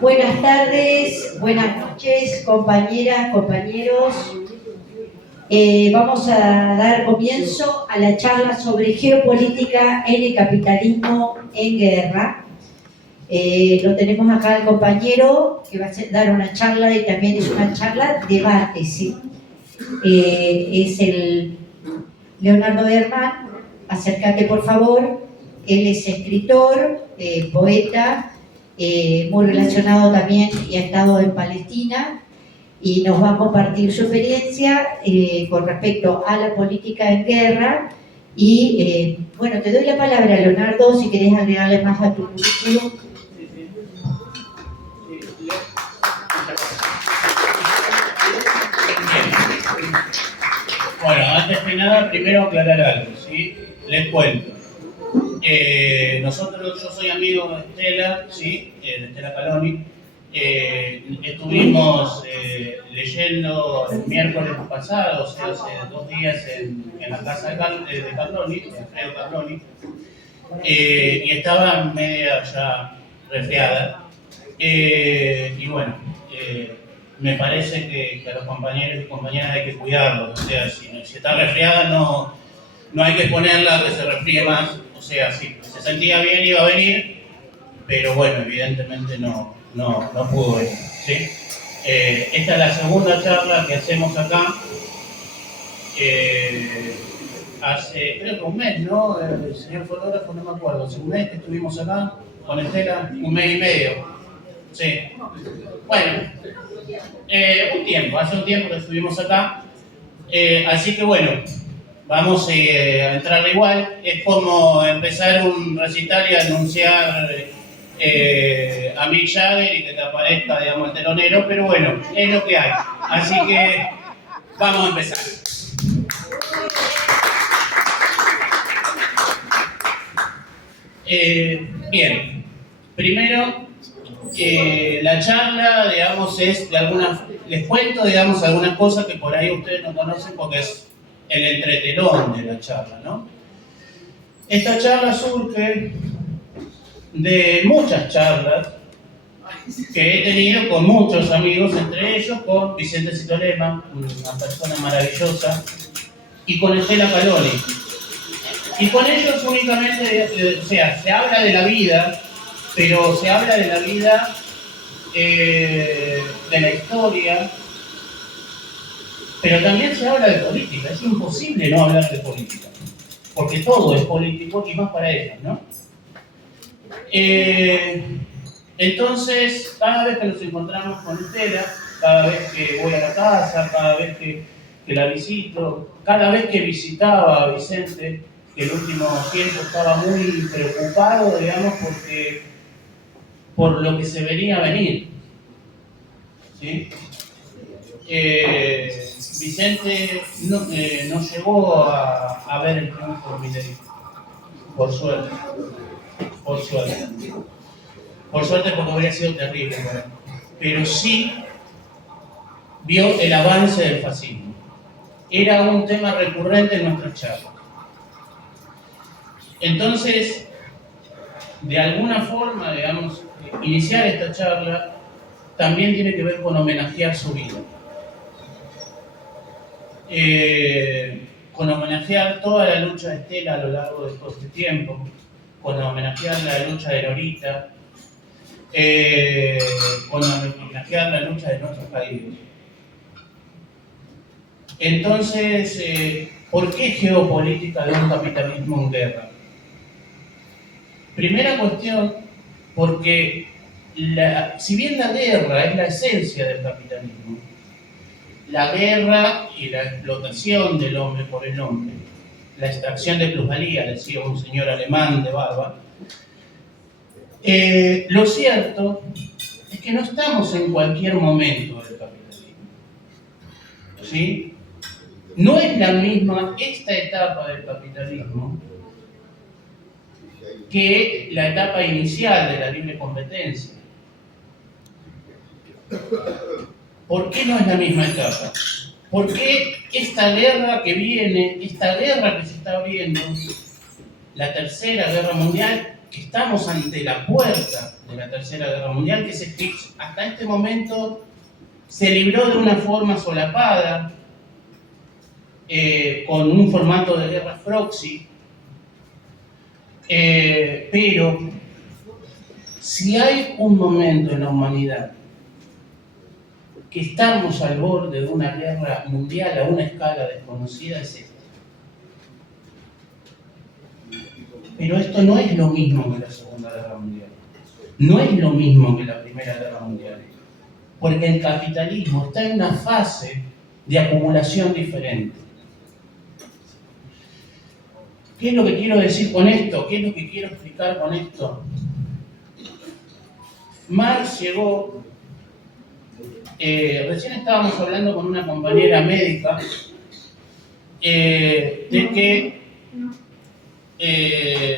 Buenas tardes, buenas noches, compañeras, compañeros. Vamos a dar comienzo a la charla sobre geopolítica en el capitalismo en guerra. Lo tenemos acá el compañero que va a dar una charla y también es una charla debate, ¿sí? Es el Leonardo Berman. Acércate por favor. Él es escritor, poeta, muy relacionado también y ha estado en Palestina y nos va a compartir su experiencia con respecto a la política en guerra. Y bueno, te doy la palabra, Leonardo, si querés agregarle más a tu currículum. Bueno, antes que nada, primero aclarar algo, ¿sí? Les cuento. Yo soy amigo de Estela, ¿sí? De Estela Caloni. Estuvimos leyendo el miércoles pasado, o sea, hace 2 días en la casa de Carloni, de Alfredo Carloni, y estaba media ya resfriada. Y bueno, me parece que a los compañeros y compañeras hay que cuidarlos, o sea, si está resfriada no hay que ponerla que se resfríe más, o sea, si se sentía bien iba a venir, pero bueno, evidentemente no pudo venir, ¿sí? Esta es la segunda charla que hacemos acá, hace creo que un mes, ¿no? El señor fotógrafo, no me acuerdo, hace un mes que estuvimos acá con Estela, un mes y medio, sí. Bueno, hace un tiempo que estuvimos acá, así que bueno, vamos a entrarle igual. Es como empezar un recital y anunciar a Mick Jagger y que te aparezca, digamos, el telonero, pero bueno, es lo que hay. Así que vamos a empezar. Bien, primero, la charla, digamos, es de les cuento, digamos, algunas cosas que por ahí ustedes no conocen porque es el entretelón de la charla, ¿no? Esta charla surge de muchas charlas que he tenido con muchos amigos, entre ellos con Vicente Citolema, una persona maravillosa, y con Estela Caloni. Y con ellos únicamente, o sea, se habla de la vida, pero se habla de la vida, de la historia, pero también se habla de política. Es imposible no hablar de política, porque todo es político y más para ellos, ¿no? Entonces, cada vez que nos encontramos con Estela, cada vez que voy a la casa, cada vez que la visito, cada vez que visitaba a Vicente, que el último tiempo estaba muy preocupado, digamos, por lo que se venía a venir, ¿sí? Vicente no llegó a ver el triunfo de Milei, por suerte. Por suerte porque habría sido terrible, pero sí vio el avance del fascismo. Era un tema recurrente en nuestras charlas. Entonces, de alguna forma, digamos, iniciar esta charla también tiene que ver con homenajear su vida. Con homenajear toda la lucha de Estela a lo largo de todo este tiempo, con homenajear la lucha de Norita, con homenajear la lucha de nuestros países. Entonces, ¿por qué geopolítica de un capitalismo en guerra? Primera cuestión, porque si bien la guerra es la esencia del capitalismo, la guerra y la explotación del hombre por el hombre, la extracción de plusvalía, decía un señor alemán de barba, lo cierto es que no estamos en cualquier momento del capitalismo, ¿sí? No es la misma esta etapa del capitalismo que la etapa inicial de la libre competencia. ¿Por qué no es la misma etapa? ¿Por qué esta guerra que viene, esta guerra que se está abriendo, la Tercera Guerra Mundial, que estamos ante la puerta de la Tercera Guerra Mundial, que hasta este momento se libró de una forma solapada, con un formato de guerra proxy, pero si hay un momento en la humanidad que estamos al borde de una guerra mundial a una escala desconocida, es esta. Pero esto no es lo mismo que la Segunda Guerra Mundial, no es lo mismo que la Primera Guerra Mundial, porque el capitalismo está en una fase de acumulación diferente. ¿Qué es lo que quiero decir con esto? ¿Qué es lo que quiero explicar con esto? Marx llegó, recién estábamos hablando con una compañera médica de que,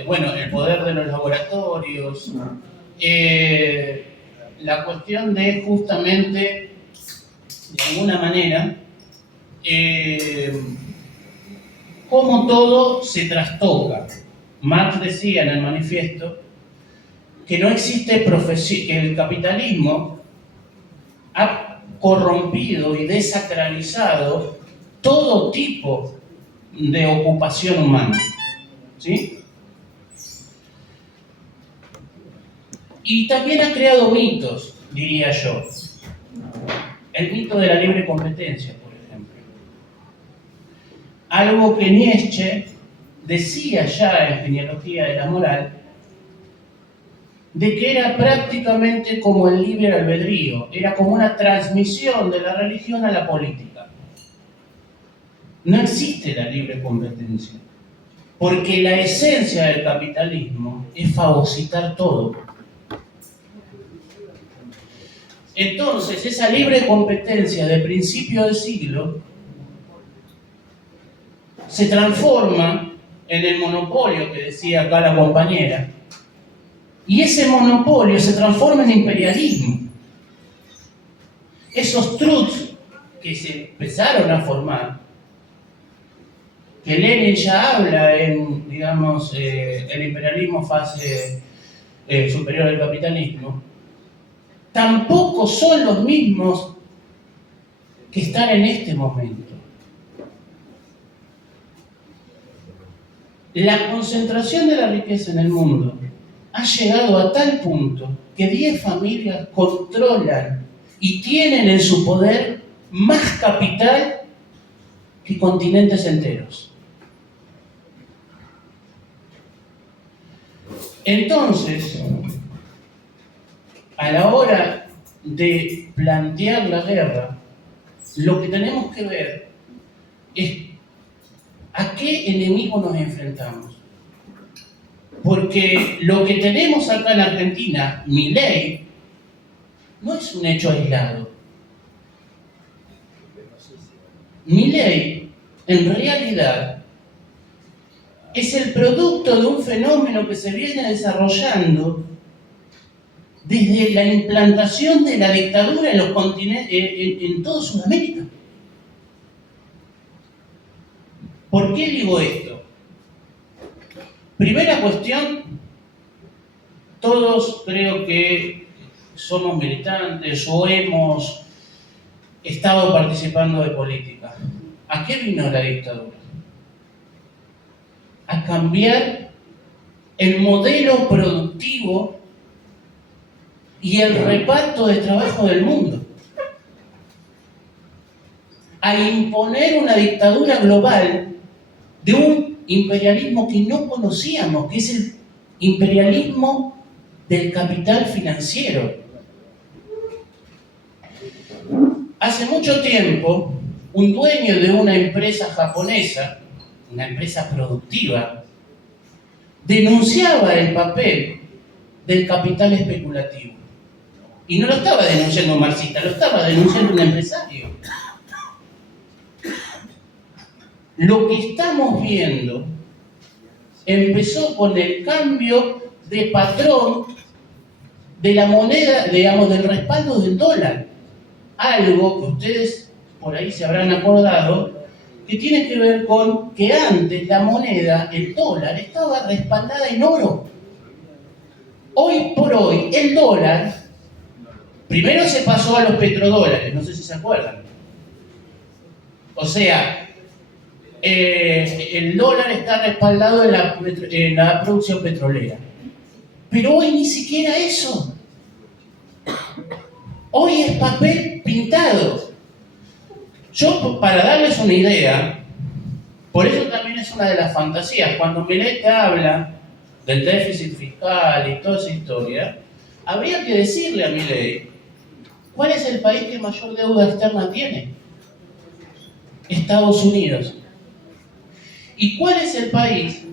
bueno, el poder de los laboratorios, la cuestión de justamente, de alguna manera, cómo todo se trastoca. Marx decía en el manifiesto que no existe profesión, que el capitalismo ha corrompido y desacralizado todo tipo de ocupación humana, ¿sí? Y también ha creado mitos, diría yo. El mito de la libre competencia, por ejemplo. Algo que Nietzsche decía ya en Genealogía de la Moral, de que era prácticamente como el libre albedrío, era como una transmisión de la religión a la política. No existe la libre competencia, porque la esencia del capitalismo es fagocitar todo. Entonces, esa libre competencia de principio de siglo se transforma en el monopolio que decía acá la compañera, y ese monopolio se transforma en imperialismo. Esos truths que se empezaron a formar, que Lenin ya habla en, digamos, el imperialismo fase superior al capitalismo, tampoco son los mismos que están en este momento. La concentración de la riqueza en el mundo ha llegado a tal punto que 10 familias controlan y tienen en su poder más capital que continentes enteros. Entonces, a la hora de plantear la guerra, lo que tenemos que ver es a qué enemigo nos enfrentamos. Porque lo que tenemos acá en Argentina, Milei, no es un hecho aislado. Milei, en realidad, es el producto de un fenómeno que se viene desarrollando desde la implantación de la dictadura en los continentes, en toda Sudamérica. ¿Por qué digo esto? Primera cuestión, todos creo que somos militantes o hemos estado participando de política. ¿A qué vino la dictadura? A cambiar el modelo productivo y el reparto de trabajo del mundo. A imponer una dictadura global de un imperialismo que no conocíamos, que es el imperialismo del capital financiero. Hace mucho tiempo, un dueño de una empresa japonesa, una empresa productiva, denunciaba el papel del capital especulativo. Y no lo estaba denunciando un marxista, lo estaba denunciando un empresario. Lo que estamos viendo empezó con el cambio de patrón de la moneda, digamos, del respaldo del dólar. Algo que ustedes por ahí se habrán acordado, que tiene que ver con que antes la moneda, el dólar, estaba respaldada en oro. Hoy por hoy, el dólar, primero se pasó a los petrodólares, no sé si se acuerdan. O sea, el dólar está respaldado en la producción petrolera. Pero hoy ni siquiera eso. Hoy es papel pintado. Yo, para darles una idea, por eso también es una de las fantasías, cuando Milei te habla del déficit fiscal y toda esa historia, habría que decirle a Milei, ¿cuál es el país que mayor deuda externa tiene? Estados Unidos. ¿Y cuál es el país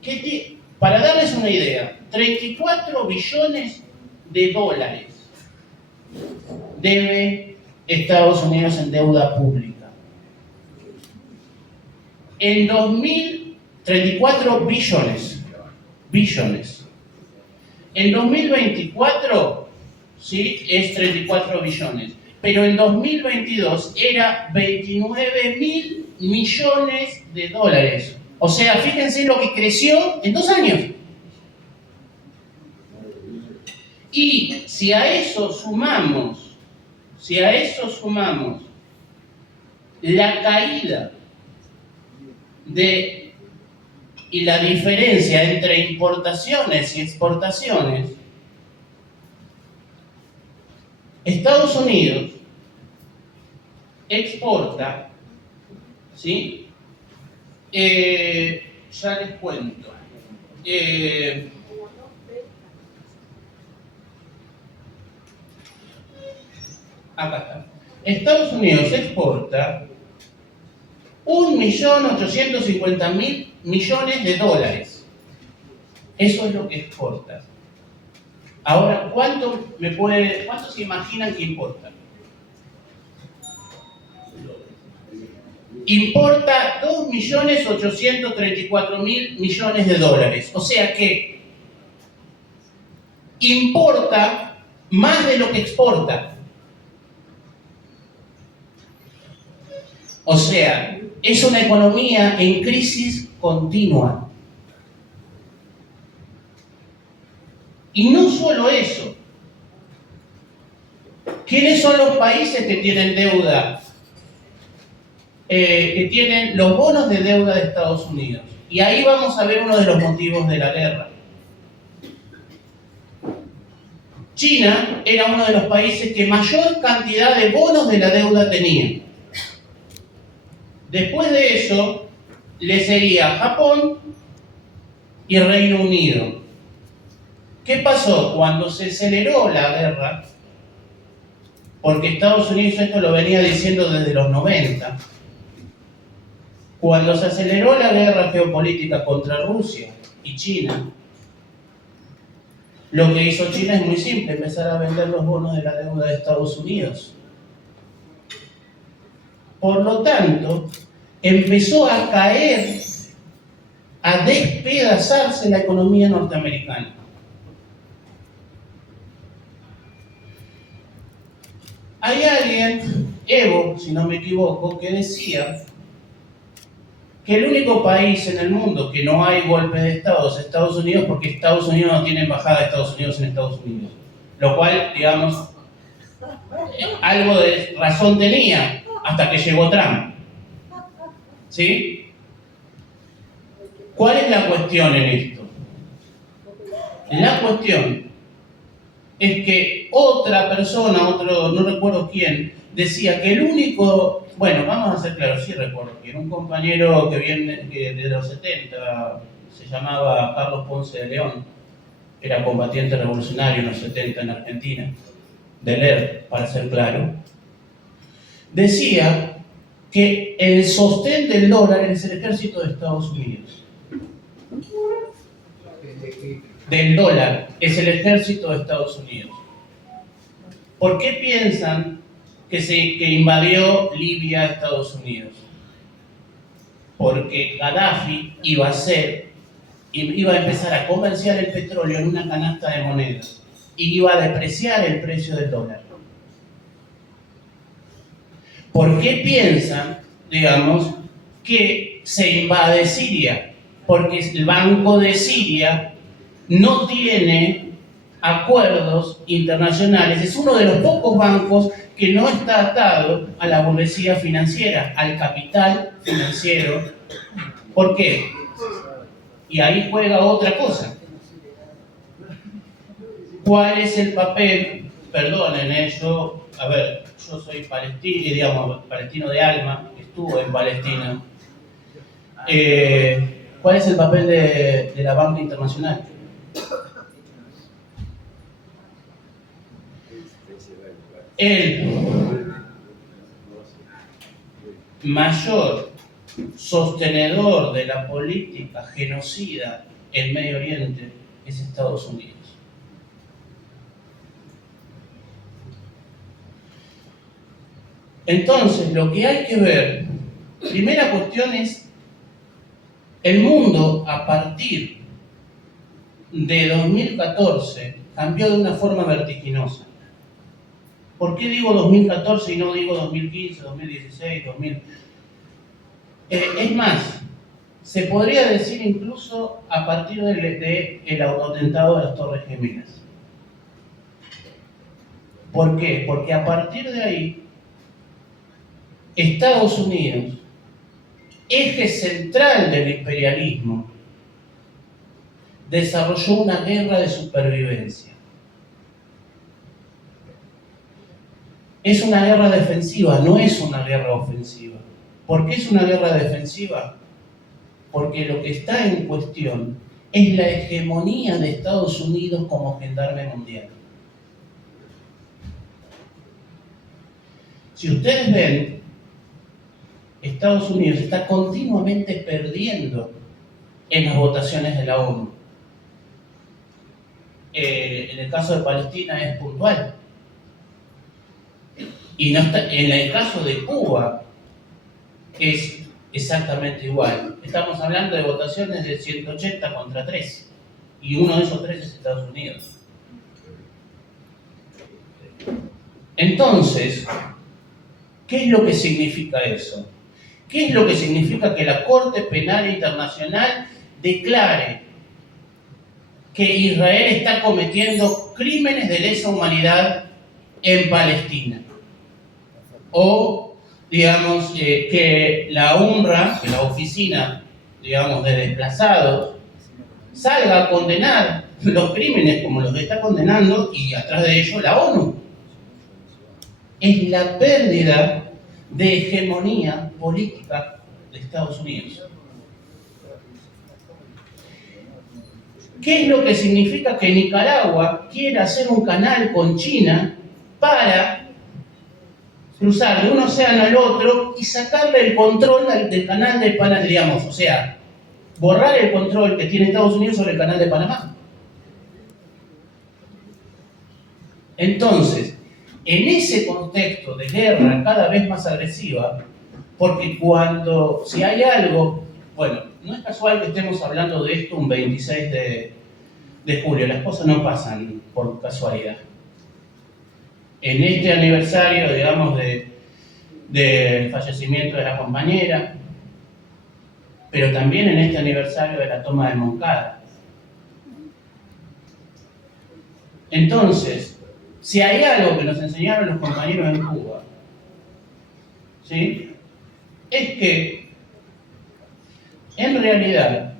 que tiene, para darles una idea, 34 billones de dólares debe Estados Unidos en deuda pública? En 34 billones. En 2024, ¿sí? Es 34 billones. Pero en 2022 era 29.000 millones de dólares. O sea, fíjense lo que creció en 2 años. Y si a eso sumamos la caída y la diferencia entre importaciones y exportaciones, Estados Unidos exporta, ¿sí? Ya les cuento. Acá está. Estados Unidos exporta 1.850.000 millones de dólares. Eso es lo que exporta. Ahora, ¿cuánto se imaginan que importa? Importa 2.834.000 millones de dólares. O sea que importa más de lo que exporta. O sea, es una economía en crisis continua. Y no solo eso. ¿Quiénes son los países que tienen deuda? Que tienen los bonos de deuda de Estados Unidos. Y ahí vamos a ver uno de los motivos de la guerra. China era uno de los países que mayor cantidad de bonos de la deuda tenía. Después de eso, le seguía Japón y Reino Unido. ¿Qué pasó? Cuando se aceleró la guerra, porque Estados Unidos esto lo venía diciendo desde los 90, cuando se aceleró la guerra geopolítica contra Rusia y China, lo que hizo China es muy simple, empezar a vender los bonos de la deuda de Estados Unidos. Por lo tanto, empezó a caer, a despedazarse la economía norteamericana. Hay alguien, Evo, si no me equivoco, que decía que el único país en el mundo que no hay golpe de Estado es Estados Unidos, porque Estados Unidos no tiene embajada de Estados Unidos en Estados Unidos. Lo cual, digamos, algo de razón tenía hasta que llegó Trump. ¿Sí? ¿Cuál es la cuestión en esto? La cuestión es que otra persona, no recuerdo quién, decía que el único, bueno, vamos a ser claros, sí recuerdo quién, un compañero que viene de los 70, se llamaba Carlos Ponce de León, era combatiente revolucionario en los 70 en Argentina, de leer, para ser claro, decía que el sostén del dólar es el ejército de Estados Unidos. Del dólar es el ejército de Estados Unidos. ¿Por qué piensan que invadió Libia a Estados Unidos? Porque Gaddafi iba a empezar a comerciar el petróleo en una canasta de monedas y iba a depreciar el precio del dólar. ¿Por qué piensan, digamos, que se invade Siria, porque el Banco de Siria no tiene acuerdos internacionales. Es uno de los pocos bancos que no está atado a la burguesía financiera, al capital financiero. ¿Por qué? Y ahí juega otra cosa. ¿Cuál es el papel? Perdonen, yo soy palestino de alma, estuve en Palestina. ¿Cuál es el papel de la banca internacional? El mayor sostenedor de la política genocida en Medio Oriente es Estados Unidos. Entonces, lo que hay que ver, primera cuestión es el mundo a partir de 2014 cambió de una forma vertiginosa. ¿Por qué digo 2014 y no digo 2015, 2016, 2000? Es más, se podría decir incluso a partir del autoatentado de las Torres Gemelas. ¿Por qué? Porque a partir de ahí, Estados Unidos, eje central del imperialismo, desarrolló una guerra de supervivencia. Es una guerra defensiva, no es una guerra ofensiva. ¿Por qué es una guerra defensiva? Porque lo que está en cuestión es la hegemonía de Estados Unidos como gendarme mundial. Si ustedes ven, Estados Unidos está continuamente perdiendo en las votaciones de la ONU. En el caso de Palestina es puntual. Y no está, en el caso de Cuba es exactamente igual. Estamos hablando de votaciones de 180 contra 3. Y uno de esos 3 es Estados Unidos. Entonces, ¿qué es lo que significa eso? ¿Qué es lo que significa que la Corte Penal Internacional declare que Israel está cometiendo crímenes de lesa humanidad en Palestina? O, digamos, que la UNRWA, que la oficina, digamos, de desplazados, salga a condenar los crímenes como los que está condenando y atrás de ello la ONU. Es la pérdida de hegemonía política de Estados Unidos. ¿Qué es lo que significa que Nicaragua quiera hacer un canal con China para cruzar de un océano al otro y sacarle el control del canal de Panamá, digamos, o sea, borrar el control que tiene Estados Unidos sobre el canal de Panamá? Entonces, en ese contexto de guerra cada vez más agresiva, porque si hay algo, bueno, no es casual que estemos hablando de esto un 26 de julio, las cosas no pasan por casualidad. En este aniversario, digamos, del fallecimiento de la compañera, pero también en este aniversario de la toma de Moncada. Entonces, si hay algo que nos enseñaron los compañeros en Cuba, ¿sí?, es que, en realidad,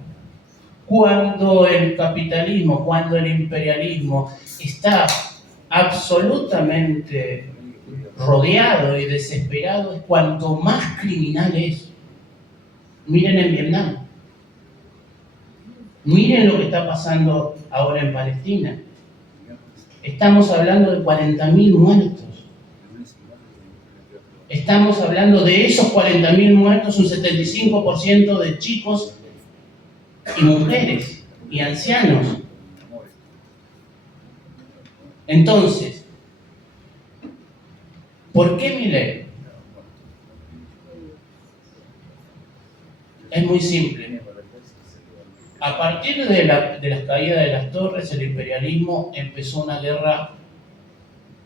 cuando el capitalismo, cuando el imperialismo está absolutamente rodeado y desesperado, es cuanto más criminal es. Miren en Vietnam. Miren lo que está pasando ahora en Palestina. Estamos hablando de 40.000 muertos. Estamos hablando de esos 40.000 muertos, un 75% de chicos y mujeres y ancianos. Entonces, ¿por qué Milei? Es muy simple. A partir de las caídas de las torres, el imperialismo empezó una guerra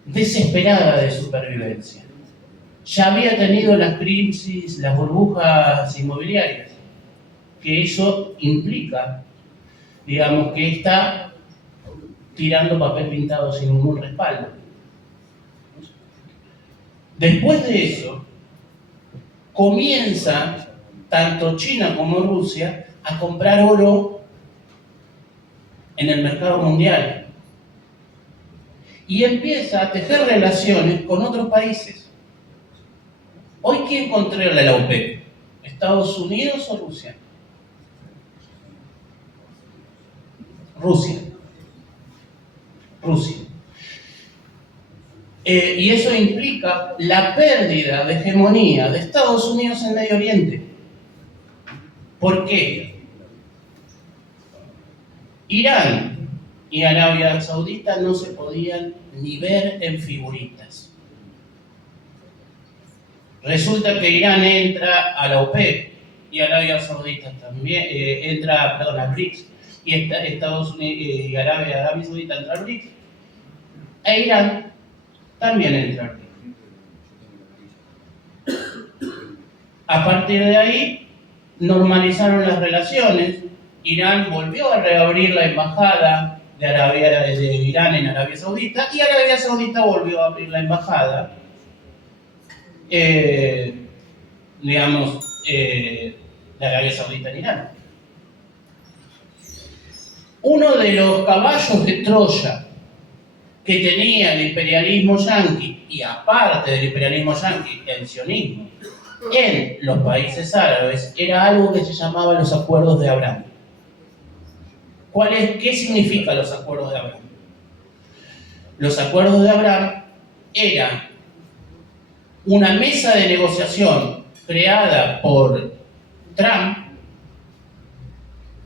desesperada de supervivencia. ya había tenido las crisis, las burbujas inmobiliarias, que eso implica, digamos, que está tirando papel pintado sin ningún respaldo. Después de eso, comienza tanto China como Rusia a comprar oro en el mercado mundial y empieza a tejer relaciones con otros países. Hoy, ¿quién controla la OPEP? ¿Estados Unidos o Rusia? Rusia. Y eso implica la pérdida de hegemonía de Estados Unidos en Medio Oriente. ¿Por qué? Irán y Arabia Saudita no se podían ni ver en figuritas. Resulta que Irán entra a la OPEP y Arabia Saudita también entra, perdón, a BRICS, y Estados Unidos y Arabia Saudita entra a BRICS, e Irán también entra a BRICS. A partir de ahí normalizaron las relaciones. Irán volvió a reabrir la embajada de Irán en Arabia Saudita, y Arabia Saudita volvió a abrir la embajada de Arabia Saudita en Irán. Uno de los caballos de Troya que tenía el imperialismo yanqui, y aparte del imperialismo yanqui, el sionismo, en los países árabes, era algo que se llamaba los Acuerdos de Abraham. ¿Qué significan los Acuerdos de Abraham? Los Acuerdos de Abraham eran una mesa de negociación creada por Trump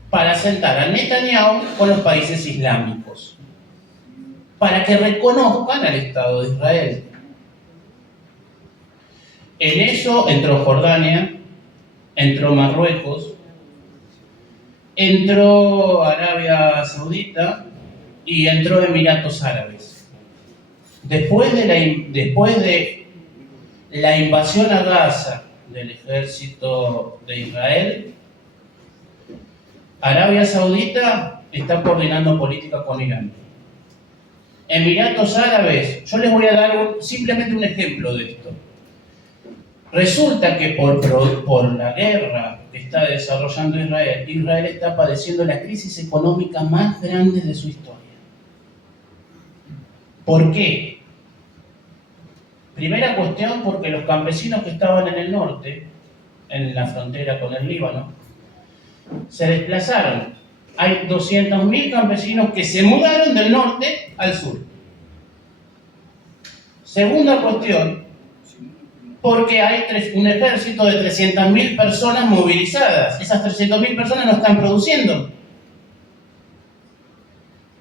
para sentar a Netanyahu con los países islámicos, para que reconozcan al Estado de Israel. En eso entró Jordania, entró Marruecos, entró Arabia Saudita y entró Emiratos Árabes. Después de la invasión a Gaza del ejército de Israel, Arabia Saudita está coordinando política con Irán. Emiratos Árabes, yo les voy a dar simplemente un ejemplo de esto. Resulta que por la guerra que está desarrollando Israel está padeciendo la crisis económica más grande de su historia. ¿Por qué? Primera cuestión, porque los campesinos que estaban en el norte, en la frontera con el Líbano, se desplazaron. Hay 200.000 campesinos que se mudaron del norte al sur. Segunda cuestión, porque hay un ejército de 300.000 personas movilizadas. Esas 300.000 personas no están produciendo.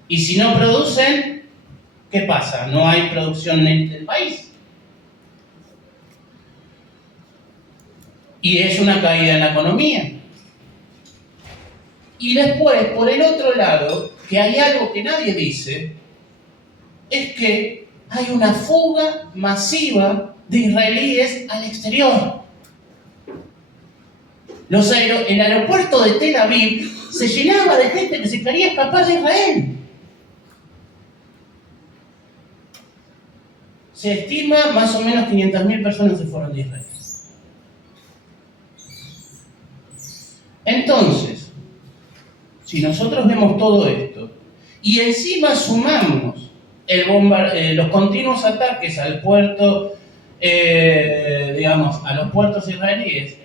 Y si no producen, ¿qué pasa? No hay producción en el país. Y es una caída en la economía. Y después, por el otro lado, que hay algo que nadie dice, es que hay una fuga masiva de israelíes al exterior. El aeropuerto de Tel Aviv se llenaba de gente que se quería escapar de Israel. Se estima más o menos 500.000 personas se fueron de Israel. Entonces, si nosotros vemos todo esto y encima sumamos los continuos ataques al puerto, a los puertos israelíes,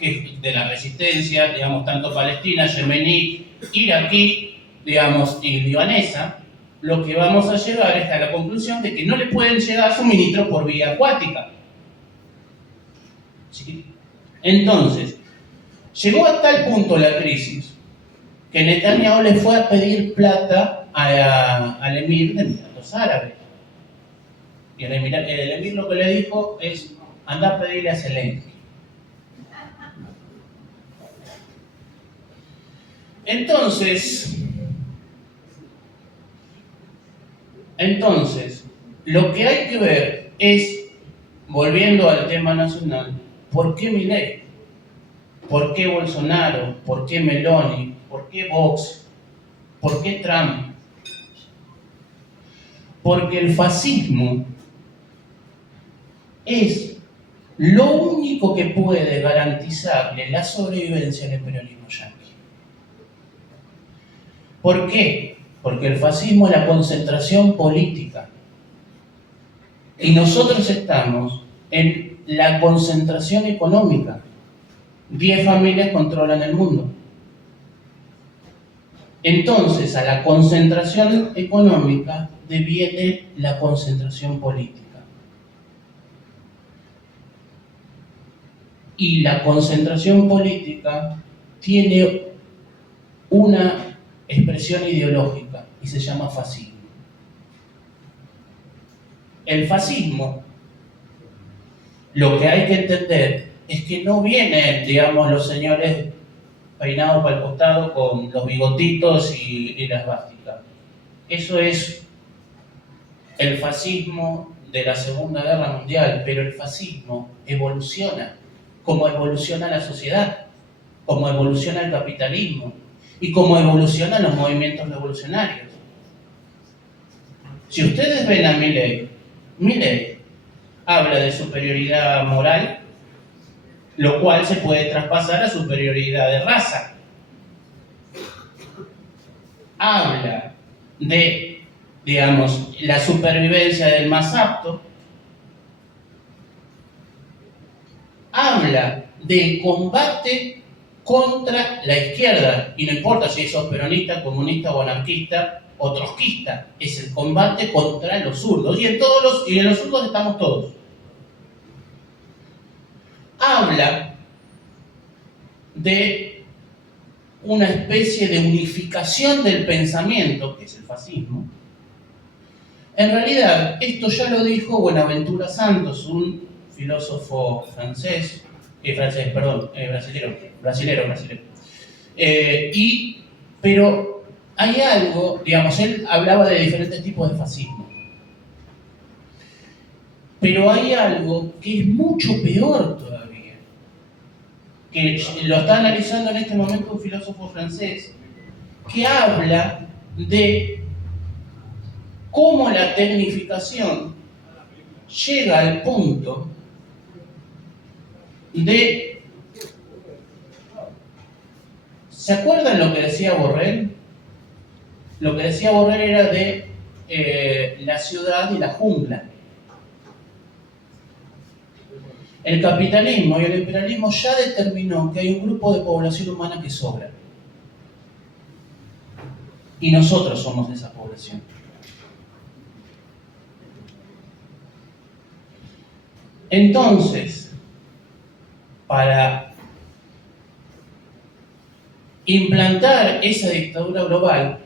de la resistencia, tanto palestina, yemení, iraquí, y libanesa, lo que vamos a llegar es a la conclusión de que no le pueden llegar suministros por vía acuática. ¿Sí? Entonces, llegó a tal punto la crisis que Netanyahu le fue a pedir plata al emir de Emiratos Árabes. Y el emir lo que le dijo es: anda a pedirle a Zelensky. Entonces, lo que hay que ver es volviendo al tema nacional, ¿por qué Milei? ¿Por qué Bolsonaro? ¿Por qué Meloni? ¿Por qué Vox? ¿Por qué Trump? Porque el fascismo es lo único que puede garantizarle la sobrevivencia al imperialismo yanqui. ¿Por qué? Porque el fascismo es la concentración política. Y nosotros estamos en la concentración económica. 10 familias controlan el mundo. Entonces, a la concentración económica deviene la concentración política. Y la concentración política tiene una expresión ideológica y se llama fascismo. El fascismo, lo que hay que entender es que no vienen, digamos, los señores peinados para el costado con los bigotitos y las vásticas. Eso es el fascismo de la Segunda Guerra Mundial, pero el fascismo evoluciona, como evoluciona la sociedad, como evoluciona el capitalismo y como evolucionan los movimientos revolucionarios. Si ustedes ven a Milei habla de superioridad moral, lo cual se puede traspasar a superioridad de raza. Habla de, digamos, la supervivencia del más apto. Habla del combate contra la izquierda, y no importa si sos peronista, comunista o anarquista o trotskista, es el combate contra los zurdos, y en los zurdos estamos todos. Habla de una especie de unificación del pensamiento, que es el fascismo. En realidad, esto ya lo dijo Buenaventura Santos, un filósofo brasilero. Pero hay algo, digamos, él hablaba de diferentes tipos de fascismo. Pero hay algo que es mucho peor todavía, que lo está analizando en este momento un filósofo francés, que habla de cómo la tecnificación llega al punto de... ¿Se acuerdan lo que decía Borrell? Lo que decía Borrell era de la ciudad y la jungla. El capitalismo y el imperialismo ya determinó que hay un grupo de población humana que sobra. Y nosotros somos de esa población. Entonces, para implantar esa dictadura global,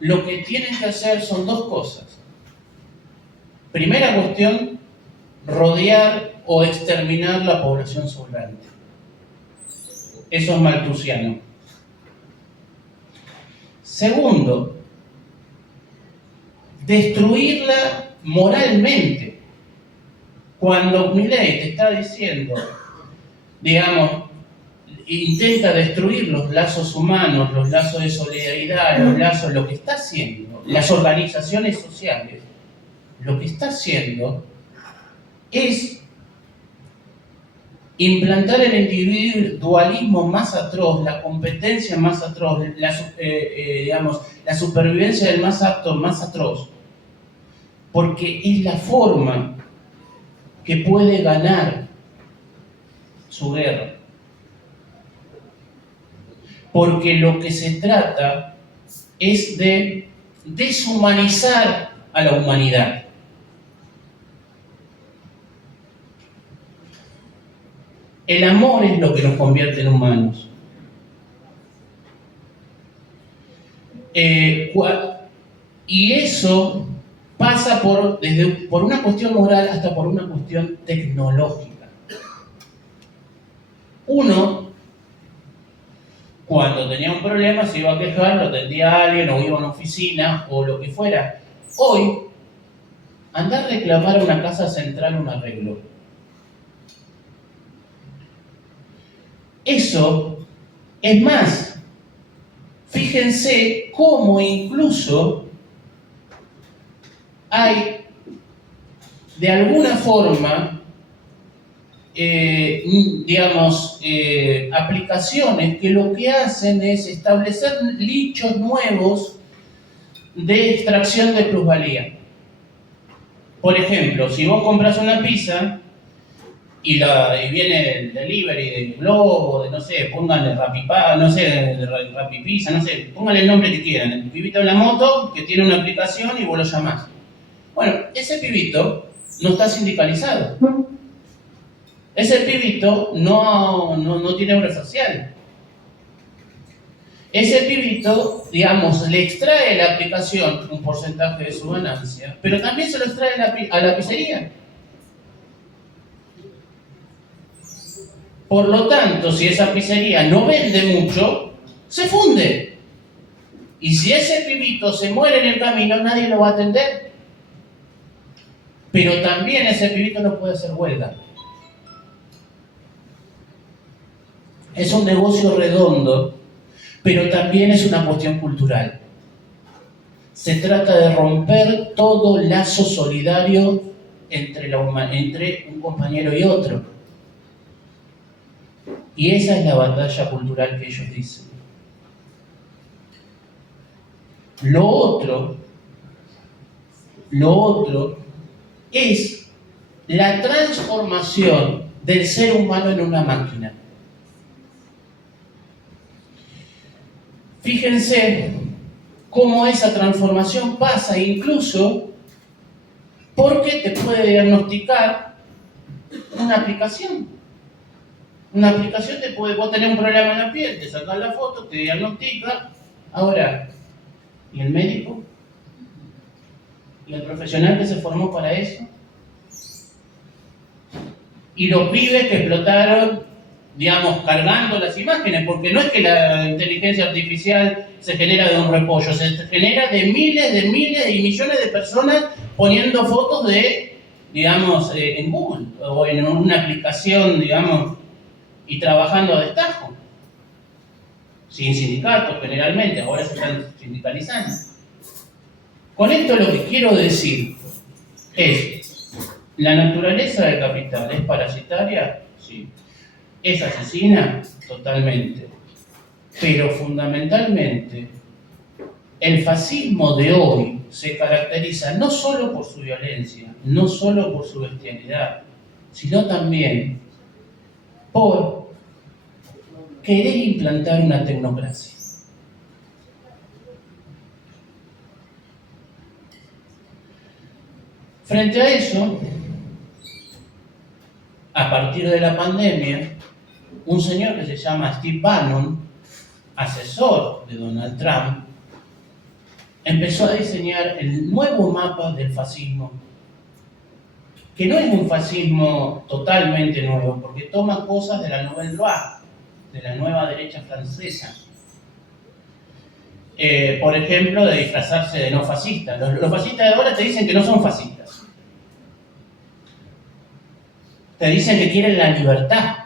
lo que tienen que hacer son dos cosas. Primera cuestión, rodear o exterminar la población sobrante. Eso es malthusiano. Segundo, destruirla moralmente. Cuando Milei te está diciendo, digamos, intenta destruir los lazos humanos, los lazos de solidaridad, lo que está haciendo, las organizaciones sociales, lo que está haciendo es implantar el individualismo más atroz, la competencia más atroz, la supervivencia del más apto más atroz, porque es la forma que puede ganar su guerra. Porque lo que se trata es de deshumanizar a la humanidad. El amor es lo que nos convierte en humanos. Y eso pasa por una cuestión moral hasta por una cuestión tecnológica. Uno, cuando tenía un problema, se iba a quejar, lo atendía a alguien, o iba a una oficina, o lo que fuera. Hoy, andar a reclamar a una casa central un arreglo. Eso es más. Fíjense cómo incluso hay, de alguna forma, aplicaciones que lo que hacen es establecer nichos nuevos de extracción de plusvalía. Por ejemplo, si vos compras una pizza y viene el delivery de Globo, de no sé, pónganle Rapipá, no sé, de Rapipizza, no sé, pónganle el nombre que quieran, el pibito en la moto que tiene una aplicación y vos lo llamás. Bueno, ese pibito no está sindicalizado. Ese pibito no tiene obra social. Ese pibito, digamos, le extrae a la aplicación un porcentaje de su ganancia, pero también se lo extrae a la pizzería. Por lo tanto, si esa pizzería no vende mucho, se funde. Y si ese pibito se muere en el camino, nadie lo va a atender. Pero también ese pibito no puede hacer huelga. Es un negocio redondo, pero también es una cuestión cultural. Se trata de romper todo lazo solidario entre un compañero y otro. Y esa es la batalla cultural que ellos dicen. Lo otro es la transformación del ser humano en una máquina. Fíjense cómo esa transformación pasa incluso porque te puede diagnosticar una aplicación. Una aplicación vos tenés un problema en la piel, te sacás la foto, te diagnostica. Ahora, ¿y el médico? ¿Y el profesional que se formó para eso? Y los pibes que explotaron, digamos, cargando las imágenes, porque no es que la inteligencia artificial se genera de un repollo, se genera de miles y millones de personas poniendo fotos en Google o en una aplicación, digamos, y trabajando a destajo, sin sindicatos generalmente, ahora se están sindicalizando. Con esto lo que quiero decir es, ¿la naturaleza del capital es parasitaria? Sí. ¿Es asesina? Totalmente. Pero fundamentalmente, el fascismo de hoy se caracteriza no solo por su violencia, no solo por su bestialidad, sino también por querer implantar una tecnocracia. Frente a eso, a partir de la pandemia, un señor que se llama Steve Bannon, asesor de Donald Trump, empezó a diseñar el nuevo mapa del fascismo, que no es un fascismo totalmente nuevo, porque toma cosas de la Nouvelle Droite, de la nueva derecha francesa. Por ejemplo, de disfrazarse de no fascistas. Los fascistas de ahora te dicen que no son fascistas. Te dicen que quieren la libertad.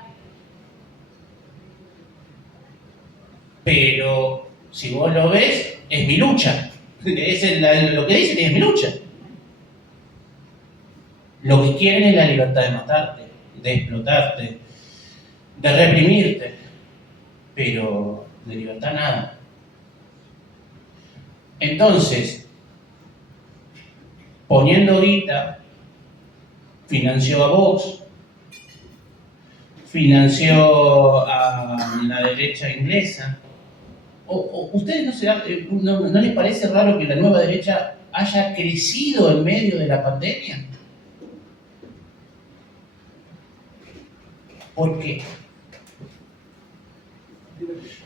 Pero si vos lo ves, es mi lucha. Lo que dicen es mi lucha. Lo que quieren es la libertad de matarte, de explotarte, de reprimirte. Pero de libertad nada. Entonces, poniendo guita, financió a Vox, financió a la derecha inglesa. ¿Ustedes no les parece raro que la nueva derecha haya crecido en medio de la pandemia? ¿Por qué?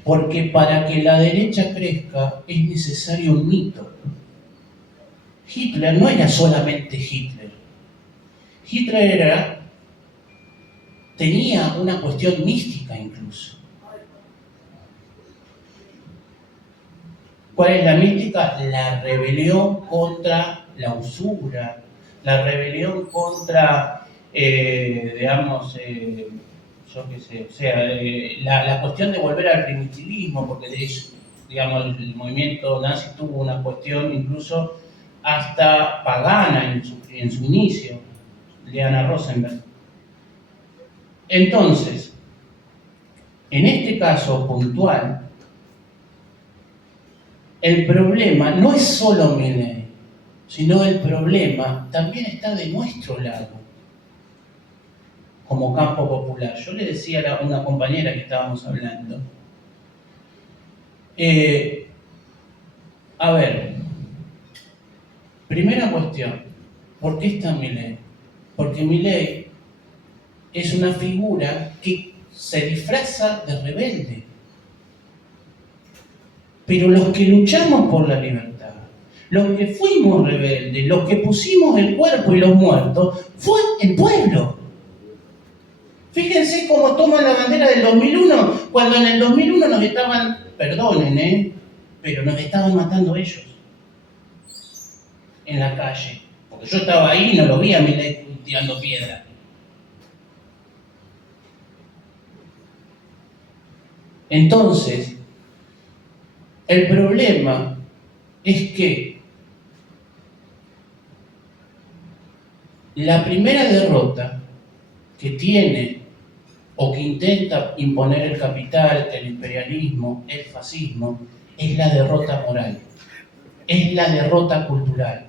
Porque para que la derecha crezca es necesario un mito. Hitler no era solamente Hitler. Hitler tenía una cuestión mística incluso. ¿Cuál es la mística? La rebelión contra la usura, la rebelión contra, yo qué sé, o sea, la cuestión de volver al primitivismo, porque de eso, digamos, el movimiento nazi tuvo una cuestión incluso hasta pagana en su inicio, Liana Rosenberg. Entonces, en este caso puntual, el problema no es solo Milei, sino el problema también está de nuestro lado, como campo popular. Yo le decía a una compañera que estábamos hablando, a ver, primera cuestión, ¿por qué está Milei? Porque Milei es una figura que se disfraza de rebelde. Pero los que luchamos por la libertad, los que fuimos rebeldes, los que pusimos el cuerpo y los muertos, fue el pueblo. Fíjense cómo toman la bandera del 2001, cuando en el 2001 nos estaban, perdonen, pero nos estaban matando ellos en la calle. Porque yo estaba ahí y no lo vi a Milei tirando piedra. Entonces, el problema es que la primera derrota que tiene o que intenta imponer el capital, el imperialismo, el fascismo, es la derrota moral, es la derrota cultural.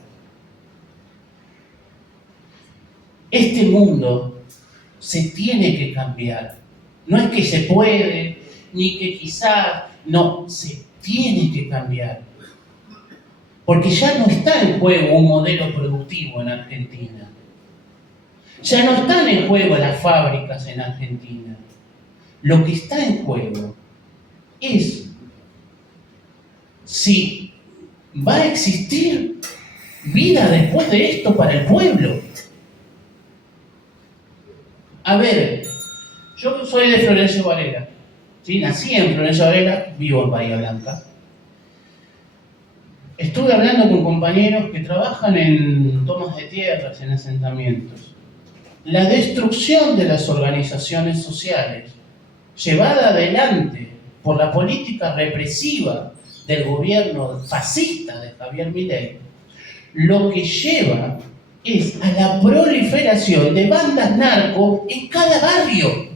Este mundo se tiene que cambiar. No es que se puede, ni que quizás, no, se tiene que cambiar. Porque ya no está en juego un modelo productivo en Argentina. Ya no están en juego las fábricas en Argentina. Lo que está en juego es si va a existir vida después de esto para el pueblo. A ver, yo soy de Florencio Varela, ¿sí? Nací en Florencio Varela, vivo en Bahía Blanca. Estuve hablando con compañeros que trabajan en tomas de tierras, en asentamientos. La destrucción de las organizaciones sociales, llevada adelante por la política represiva del gobierno fascista de Javier Milei, lo que lleva es a la proliferación de bandas narco en cada barrio.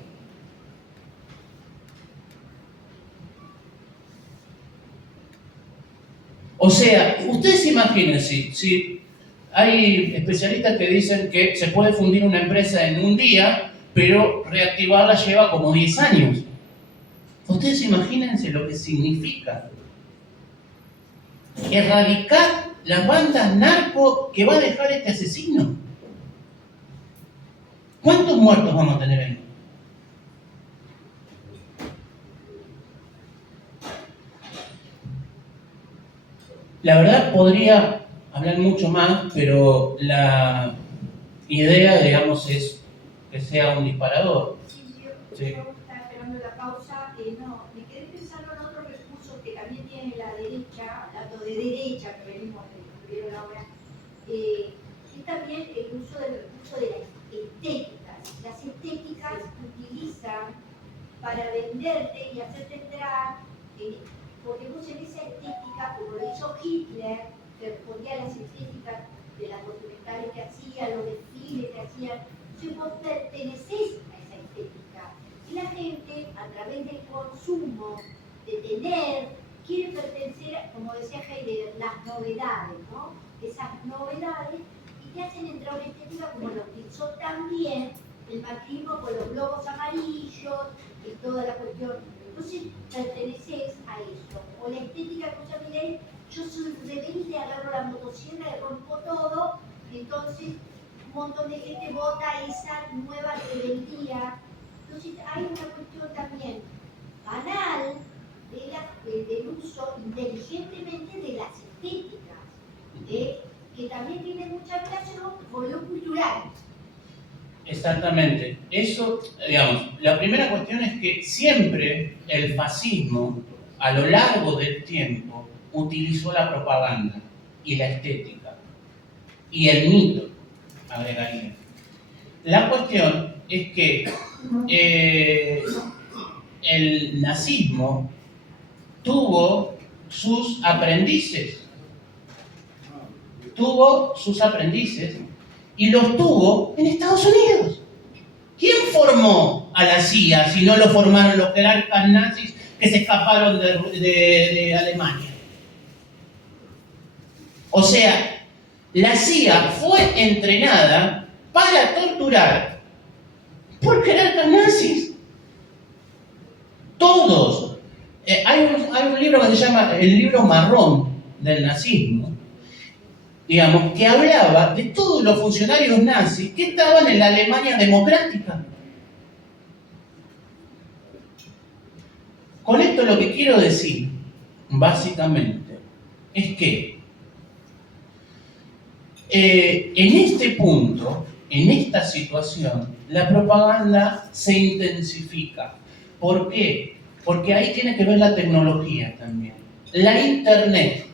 O sea, ustedes imagínense, si hay especialistas que dicen que se puede fundir una empresa en un día, pero reactivarla lleva como 10 años. Ustedes imagínense lo que significa erradicar las bandas narco que va a dejar este asesino. ¿Cuántos muertos vamos a tener ahí? La verdad podría hablar mucho más, pero la idea, digamos, es que sea un disparador. Sí. Estaba esperando la pausa. No, me quedé pensando en otro recurso que también tiene la derecha, hablando de derecha, que venimos de escribir ahora, es también el uso del recurso de las estéticas. Las estéticas utilizan para venderte y hacerte entrar, porque vos en esa estética, como lo hizo Hitler, que respondía a las estéticas de las documentales que hacía, los desfiles que hacían, si vos pertenecés a esa estética. Y la gente, a través del consumo, de tener, quiere pertenecer, como decía Heidegger, las novedades, ¿no? Esas novedades, y te hacen entrar a una estética como lo utilizó también el macrismo con los globos amarillos y toda la cuestión. Entonces perteneces a eso. O la estética que usa Milei, yo soy rebelde, agarro la motosierra y rompo todo, entonces un montón de gente vota esa nueva rebeldía. Entonces hay una cuestión también banal del uso inteligentemente de las estéticas, que también tiene mucha relación con lo cultural. Exactamente. Eso, digamos, la primera cuestión es que siempre el fascismo, a lo largo del tiempo, utilizó la propaganda y la estética y el mito, agregaría. La cuestión es que el nazismo tuvo sus aprendices. Y los tuvo en Estados Unidos. ¿Quién formó a la CIA si no lo formaron los jerarcas nazis que se escaparon de Alemania? O sea, la CIA fue entrenada para torturar por jerarcas nazis. Todos. Hay un libro que se llama el libro marrón del nazismo, digamos, que hablaba de todos los funcionarios nazis que estaban en la Alemania democrática. Con esto lo que quiero decir, básicamente, es que en este punto, en esta situación, la propaganda se intensifica. ¿Por qué? Porque ahí tiene que ver la tecnología también. La Internet,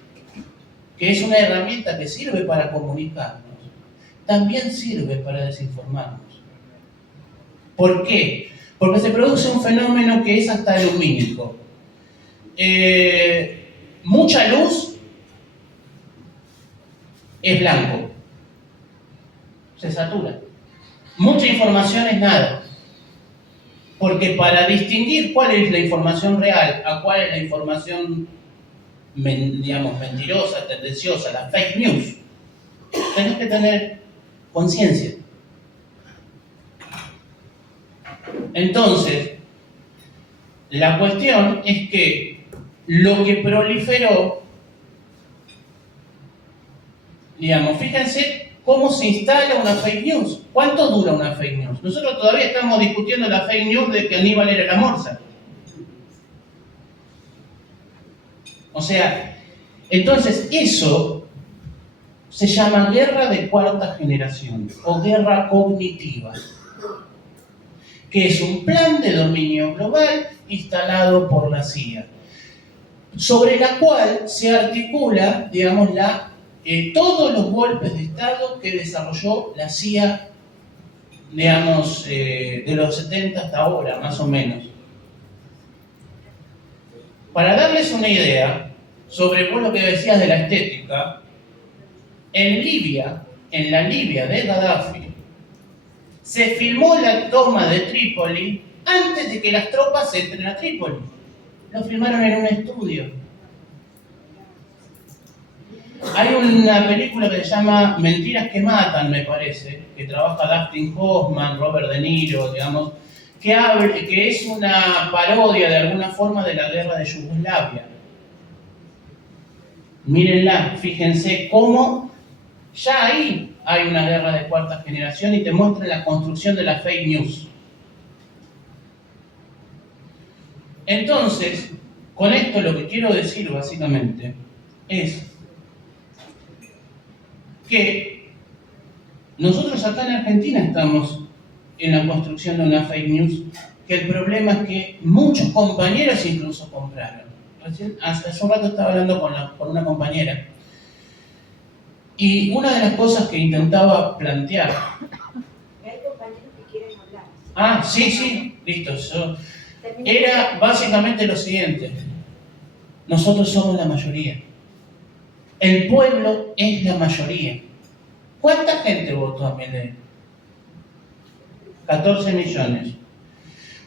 que es una herramienta que sirve para comunicarnos, también sirve para desinformarnos. ¿Por qué? Porque se produce un fenómeno que es hasta lumínico. Mucha luz es blanco, se satura. Mucha información es nada. Porque para distinguir cuál es la información real a cuál es la información, digamos, mentirosa, tendenciosa, la fake news, tenés que tener conciencia. Entonces, la cuestión es que lo que proliferó, digamos, fíjense cómo se instala una fake news. ¿Cuánto dura una fake news? Nosotros todavía estamos discutiendo la fake news de que Aníbal era la morsa. O sea, entonces eso se llama guerra de cuarta generación o guerra cognitiva, que es un plan de dominio global instalado por la CIA, sobre la cual se articula, digamos, todos los golpes de Estado que desarrolló la CIA, digamos, de los 70 hasta ahora, más o menos. Para darles una idea sobre vos lo que decías de la estética, en Libia, en la Libia de Gaddafi, se filmó la toma de Trípoli antes de que las tropas entren a Trípoli. Lo filmaron en un estudio. Hay una película que se llama Mentiras que Matan, me parece, que trabaja Dustin Hoffman, Robert De Niro, digamos, que es una parodia de alguna forma de la guerra de Yugoslavia. Mírenla, fíjense cómo ya ahí hay una guerra de cuarta generación y te muestra la construcción de la fake news. Entonces, con esto lo que quiero decir básicamente es que nosotros acá en Argentina estamos en la construcción de una fake news, que el problema es que muchos compañeros incluso compraron. Hace un rato estaba hablando con una compañera y una de las cosas que intentaba plantear... Hay compañeros que quieren hablar. Ah, sí, listo. Era básicamente lo siguiente. Nosotros somos la mayoría. El pueblo es la mayoría. ¿Cuánta gente votó a Milei? 14 millones.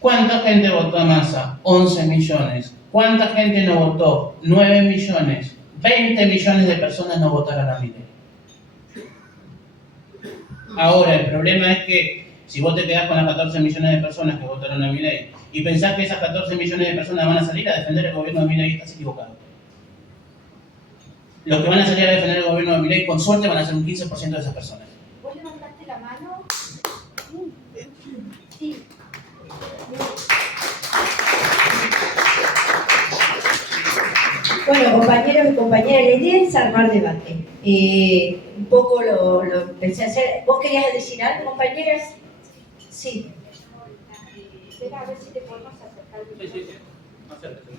¿Cuánta gente votó a Massa? 11 millones. ¿Cuánta gente no votó? 9 millones. 20 millones de personas no votaron a Milei. Ahora, el problema es que si vos te quedás con las 14 millones de personas que votaron a Milei y pensás que esas 14 millones de personas van a salir a defender el gobierno de Milei, estás equivocado. Los que van a salir a defender el gobierno de Milei, con suerte, van a ser un 15% de esas personas. ¿Vos levantaste la mano? Sí. Bueno, compañeros y compañeras, la idea es armar debate. Un poco lo empecé a hacer. ¿Vos querías decir algo, compañeras? Sí. Espera, a ver si te podemos acercar. Sí. Acércate.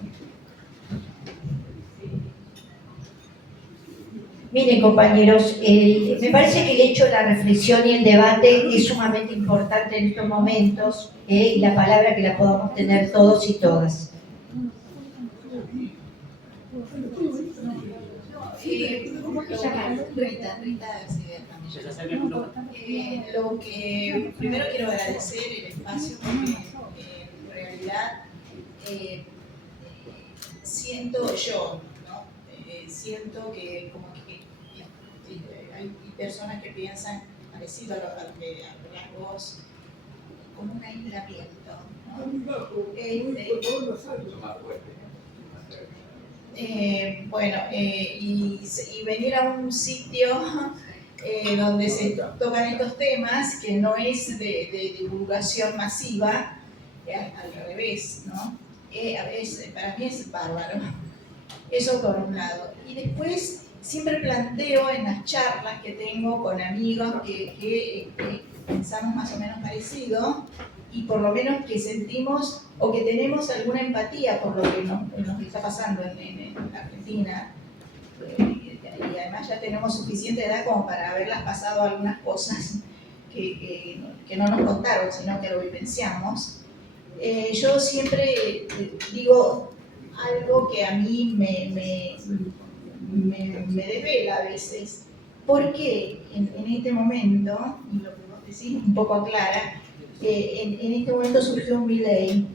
Miren, compañeros, me parece que el hecho de la reflexión y el debate es sumamente importante en estos momentos, y la palabra que la podamos tener todos y todas. ¿Cómo te llamas? Rita García también. Lo que primero quiero agradecer el espacio porque en realidad siento yo, ¿no? Siento que como que hay personas que piensan parecido a lo que hablas vos, como un aislamiento, ¿no? Y venir a un sitio donde se tocan estos temas que no es de divulgación masiva, al revés, ¿no? Para mí es bárbaro. Eso por un lado. Y después siempre planteo en las charlas que tengo con amigos que pensamos más o menos parecido y por lo menos que sentimos o que tenemos alguna empatía por lo que nos está pasando en la Argentina. Y además ya tenemos suficiente edad como para haberlas pasado algunas cosas que no nos contaron, sino que lo vivenciamos. Yo siempre digo algo que a mí me desvela a veces. ¿Por qué en este momento, y lo que vos decís un poco aclara, en este momento surgió un Milei?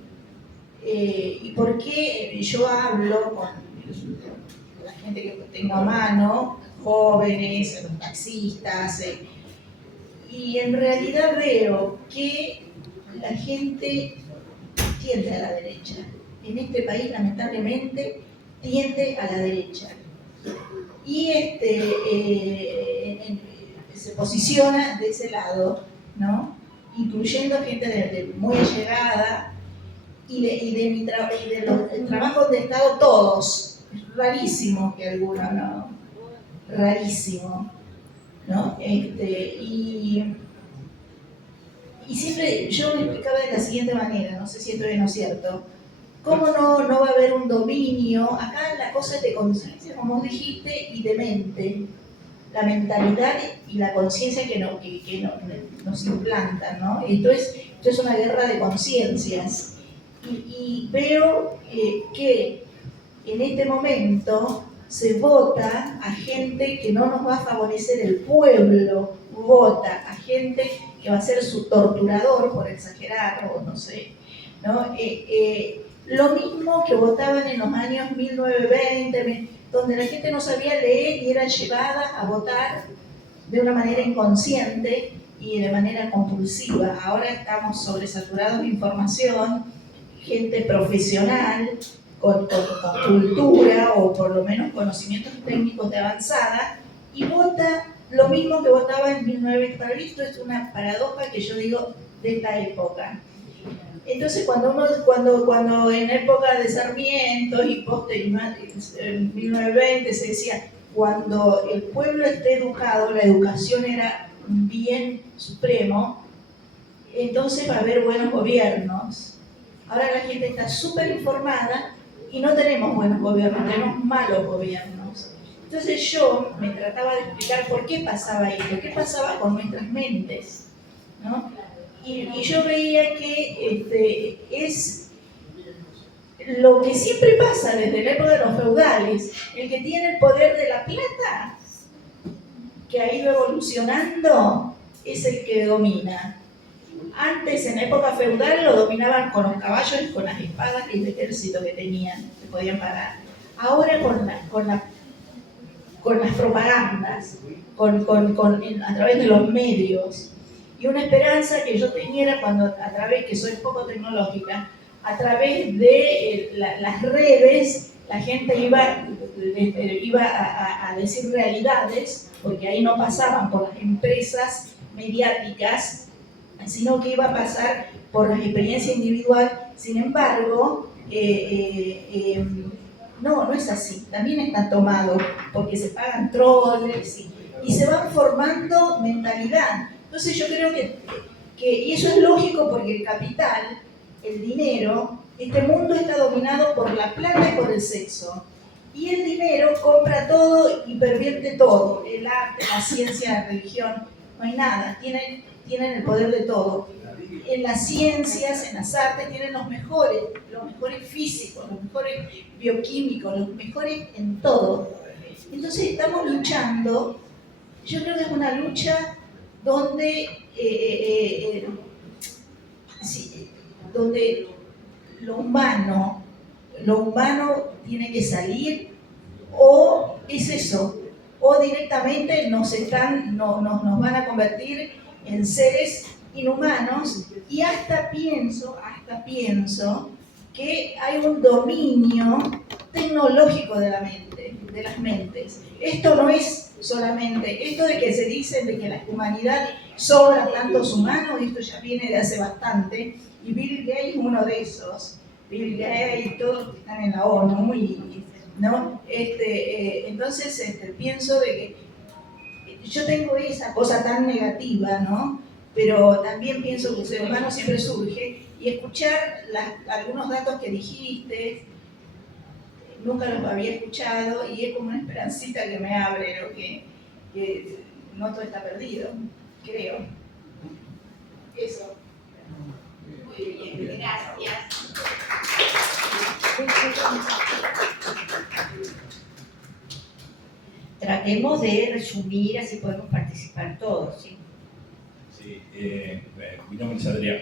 ¿Y por qué yo hablo con la gente que tengo a mano, jóvenes, los taxistas, y en realidad veo que la gente tiende a la derecha? En este país, lamentablemente, tiende a la derecha. Y se posiciona de ese lado, ¿no? Incluyendo gente de muy allegada y de los trabajos de Estado todos. Es rarísimo que alguno no. Rarísimo, ¿no? Y siempre yo me explicaba de la siguiente manera, no sé si esto es no cierto. ¿Cómo no va a haber un dominio? Acá la cosa es de conciencia, como dijiste, y de mente. La mentalidad y la conciencia que nos implantan, ¿no? Esto es una guerra de conciencias. Y veo que en este momento se vota a gente que no nos va a favorecer el pueblo, vota a gente que va a ser su torturador, por exagerar, o no sé, ¿no? Lo mismo que votaban en los años 1920, donde la gente no sabía leer y era llevada a votar de una manera inconsciente y de manera compulsiva. Ahora estamos sobresaturados de información, gente profesional, con cultura o por lo menos conocimientos técnicos de avanzada, y vota lo mismo que votaba en 1920. Para mí esto es una paradoja que yo digo de esta época. Entonces cuando en época de Sarmiento y en 1920 se decía, cuando el pueblo esté educado, la educación era un bien supremo, entonces va a haber buenos gobiernos. Ahora la gente está súper informada y no tenemos buenos gobiernos, tenemos malos gobiernos. Entonces yo me trataba de explicar por qué pasaba esto, qué pasaba con nuestras mentes, ¿no? Y yo veía que es lo que siempre pasa desde la época de los feudales. El que tiene el poder de la plata, que ha ido evolucionando, es el que domina. Antes, en la época feudal, lo dominaban con los caballos y con las espadas y el ejército que tenían, que podían pagar. Ahora con las propagandas, a través de los medios. Y una esperanza que yo tenía que soy poco tecnológica, a través de las redes, la gente iba a decir realidades, porque ahí no pasaban por las empresas mediáticas, sino que iba a pasar por la experiencia individual. Sin embargo, no es así. También está tomado, porque se pagan troles y se van formando mentalidad. Entonces yo creo y eso es lógico porque el capital, el dinero, este mundo está dominado por la plata y por el sexo. Y el dinero compra todo y pervierte todo, el arte, la ciencia, la religión, no hay nada, tienen el poder de todo. En las ciencias, en las artes, tienen los mejores físicos, los mejores bioquímicos, los mejores en todo. Entonces estamos luchando, yo creo que es una lucha donde, donde lo humano tiene que salir, o es eso, o directamente nos van a convertir en seres inhumanos, y hasta pienso que hay un dominio tecnológico de la mente, de las mentes. Esto no es solamente, esto de que se dice de que la humanidad sobra tantos humanos, esto ya viene de hace bastante, y Bill Gates es uno de esos. Bill Gates y todos los que están en la ONU, ¿no? Entonces pienso de que yo tengo esa cosa tan negativa, ¿no? Pero también pienso que el ser humano siempre surge, y escuchar algunos datos que dijiste, nunca los había escuchado, y es como una esperancita que me abre, ¿no? Que no todo está perdido, creo. Eso. Muy bien, gracias. Tratemos de resumir, así podemos participar todos, ¿sí? Sí, mi nombre es Adrián.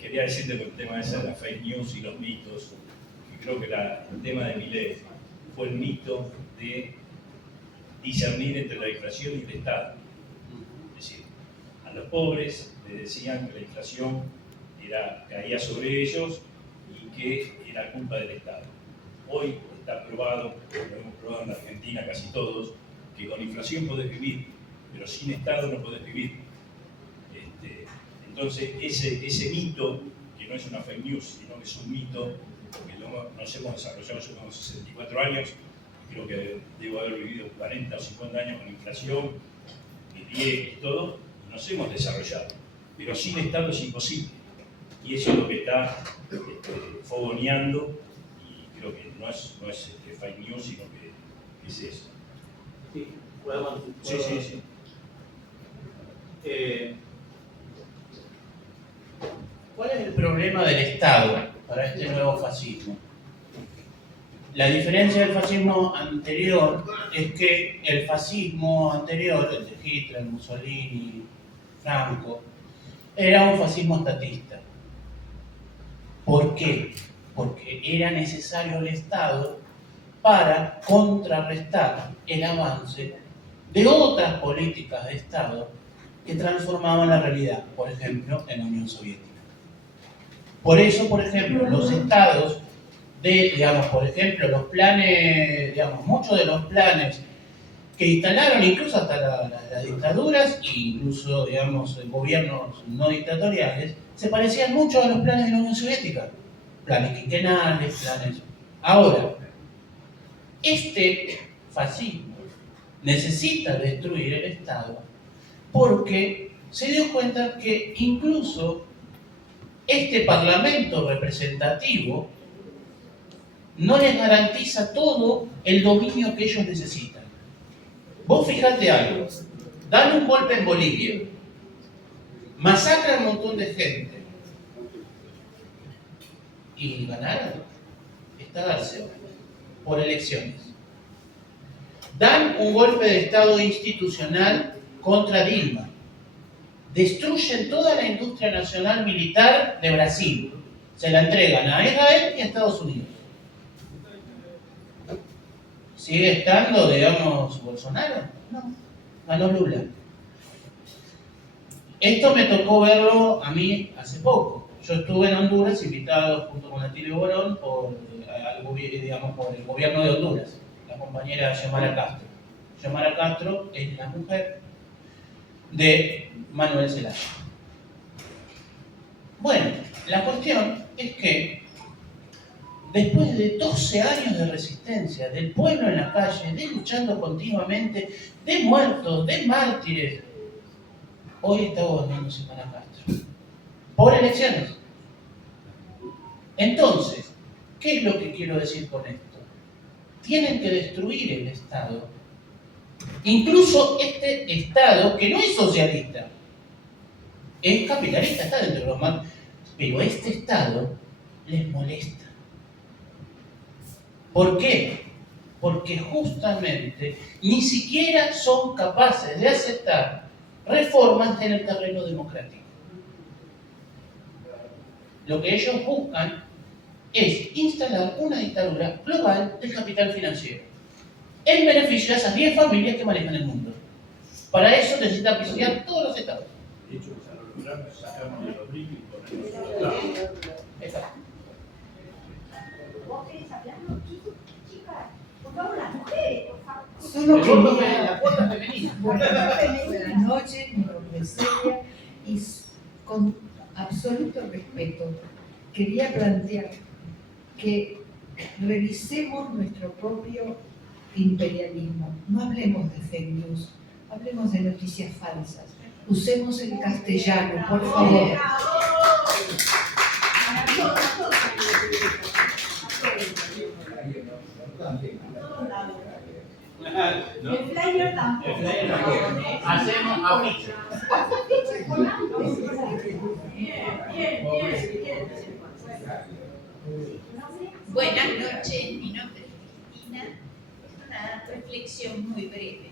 Quería decirte por el tema ese de las fake news y los mitos, que creo que el tema de Milei fue el mito de discernir entre la inflación y el Estado. Es decir, a los pobres les decían que la inflación caía sobre ellos y que era culpa del Estado. Hoy está probado, lo hemos probado en Argentina casi todos, que con inflación podés vivir, pero sin Estado no podés vivir. Entonces, ese mito, que no es una fake news, sino que es un mito, porque nos hemos desarrollado, yo tengo 64 años, y creo que debo haber vivido 40 o 50 años con inflación, y todo, y nos hemos desarrollado. Pero sin Estado es imposible. Y eso es lo que está fogoneando, y creo que no es fake news, sino que es eso. Sí, ¿puedo? Sí. ¿Cuál es el problema del Estado para este nuevo fascismo? La diferencia del fascismo anterior es que el fascismo anterior, el de Hitler, Mussolini, Franco, era un fascismo estatista. ¿Por qué? Porque era necesario el Estado para contrarrestar el avance de otras políticas de Estado que transformaban la realidad, por ejemplo, en la Unión Soviética. Por eso, por ejemplo, los estados por ejemplo, los planes, muchos de los planes que instalaron incluso hasta las dictaduras e incluso, gobiernos no dictatoriales, se parecían mucho a los planes de la Unión Soviética. Planes quinquenales, planes... Ahora, este fascismo necesita destruir el Estado porque se dio cuenta que incluso este parlamento representativo no les garantiza todo el dominio que ellos necesitan. Vos fijate algo, dan un golpe en Bolivia, masacran a un montón de gente y ganaron. Está Darse por elecciones. Dan un golpe de Estado institucional contra Dilma. Destruyen toda la industria nacional militar de Brasil. Se la entregan a Israel y a Estados Unidos. ¿Sigue estando, Bolsonaro? No, ganó Lula. Esto me tocó verlo a mí hace poco. Yo estuve en Honduras invitado junto con Atilio Borón por el gobierno de Honduras, la compañera Xiomara Castro. Xiomara Castro es la mujer de Manuel Zelaya. Bueno, la cuestión es que después de 12 años de resistencia, del pueblo en la calle, de luchando continuamente, de muertos, de mártires, hoy está gobernando Xiomara Castro. Por tienen que destruir el Estado. Incluso este Estado, que no es socialista, es capitalista, está dentro de los más, pero este Estado les molesta. ¿Por qué? Porque justamente ni siquiera son capaces de aceptar reformas en el terreno democrático. Lo que ellos buscan es instalar una dictadura global del capital financiero, en beneficio de esas 10 familias que manejan el mundo. Para eso necesitan pisotear todos los estados. De hecho, para lograr sacarnos de los brillos y ponernos en los lados. Exacto. ¿Vos querés hablarlo, chicos? Chicas, por favor, las mujeres, por favor. Solo El voto la cuota femenina. Buenas noches, mi nombre es Celia y con absoluto respeto quería plantear que revisemos nuestro propio imperialismo. No hablemos de fake news, hablemos de noticias falsas. Usemos el castellano, por favor. El flyer tampoco. Hacemos afiche. Buenas noches, mi nombre es Cristina. Una reflexión muy breve.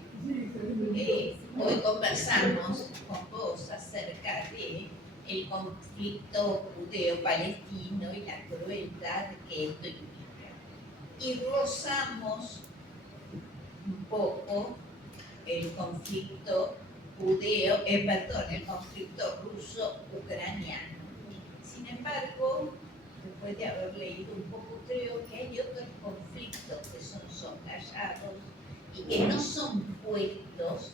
Hoy conversamos con vos acerca de el conflicto judeo-palestino y la crueldad que esto implica. Y rozamos un poco el conflicto el conflicto ruso-ucraniano. Sin embargo, después de haber leído un poco, creo que hay otros conflictos que son soslayados y que no son puestos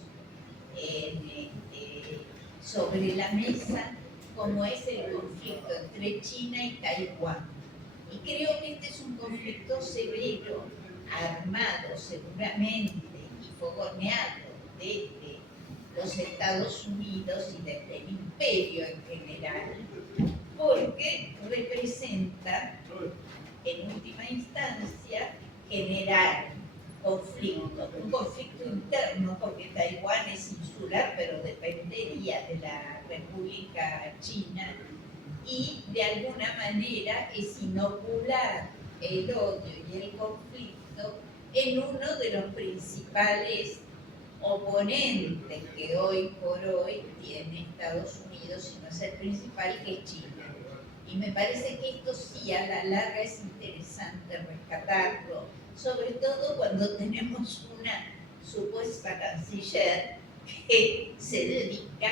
sobre la mesa, como es el conflicto entre China y Taiwán. Y creo que este es un conflicto severo, armado seguramente y fogoneado desde los Estados Unidos y desde el imperio en general, porque representa, en última instancia, generar conflicto, un conflicto interno, porque Taiwán es insular, pero dependería de la República China, y de alguna manera es inocular el odio y el conflicto en uno de los principales oponentes que hoy por hoy tiene Estados Unidos, y no es el principal, que es China. Y me parece que esto sí a la larga es interesante rescatarlo, sobre todo cuando tenemos una supuesta canciller que se dedica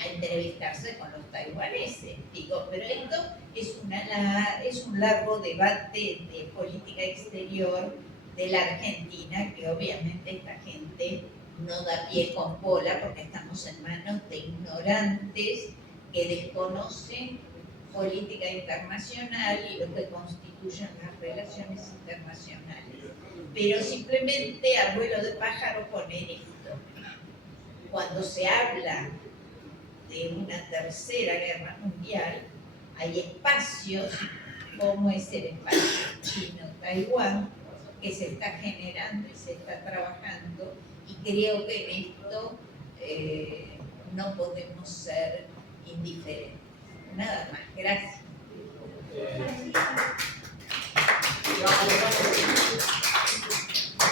a entrevistarse con los taiwaneses. Digo, pero esto es un largo debate de política exterior de la Argentina, que obviamente esta gente no da pie con bola porque estamos en manos de ignorantes que desconocen política internacional y lo que constituyen las relaciones internacionales. Pero simplemente a vuelo de pájaro poner esto. Cuando se habla de una tercera guerra mundial, hay espacios como es el espacio chino-Taiwán que se está generando y se está trabajando, y creo que en esto no podemos ser indiferentes. Nada más, gracias.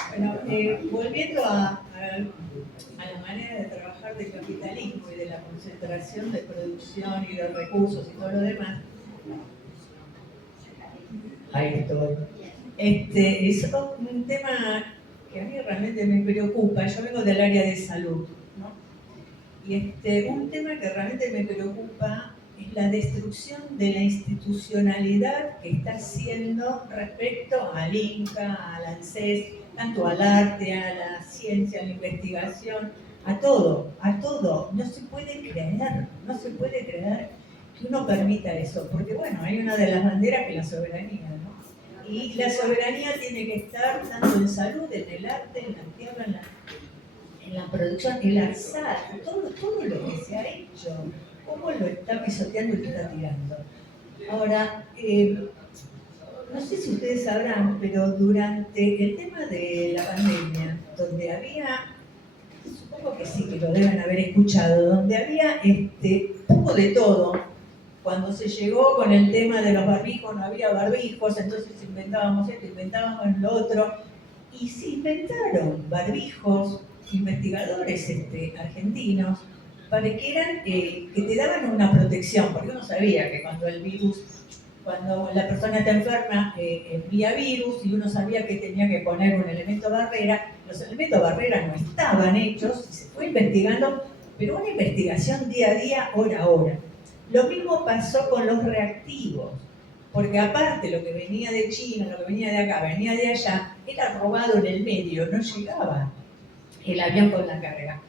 Bueno, volviendo a la manera de trabajar del capitalismo y de la concentración de producción y de recursos y todo lo demás, ahí estoy. Es un tema que a mí realmente me preocupa. Yo vengo del área de salud, ¿no? Y un tema que realmente me preocupa es la destrucción de la institucionalidad que está haciendo respecto al INCA, al ANSES, tanto al arte, a la ciencia, a la investigación, a todo, a todo. No se puede creer que uno permita eso, porque bueno, hay una de las banderas que es la soberanía, ¿no? Y la soberanía tiene que estar tanto en salud, en el arte, en la tierra, en la producción, el azar, todo lo que se ha hecho, cómo lo está pisoteando y lo está tirando. Ahora, no sé si ustedes sabrán, pero durante el tema de la pandemia, donde había, supongo que sí, que lo deben haber escuchado, donde había poco de todo. Cuando se llegó con el tema de los barbijos, no había barbijos, entonces inventábamos esto, inventábamos lo otro, y se inventaron barbijos, investigadores argentinos, para que eran, que te daban una protección, porque uno sabía que cuando el virus, cuando la persona está enferma, envía virus, y uno sabía que tenía que poner un elemento barrera. Los elementos barrera no estaban hechos, se fue investigando, pero una investigación día a día, hora a hora. Lo mismo pasó con los reactivos, porque aparte lo que venía de China, lo que venía de acá, venía de allá, era robado en el medio, no llegaba el avión con la carga.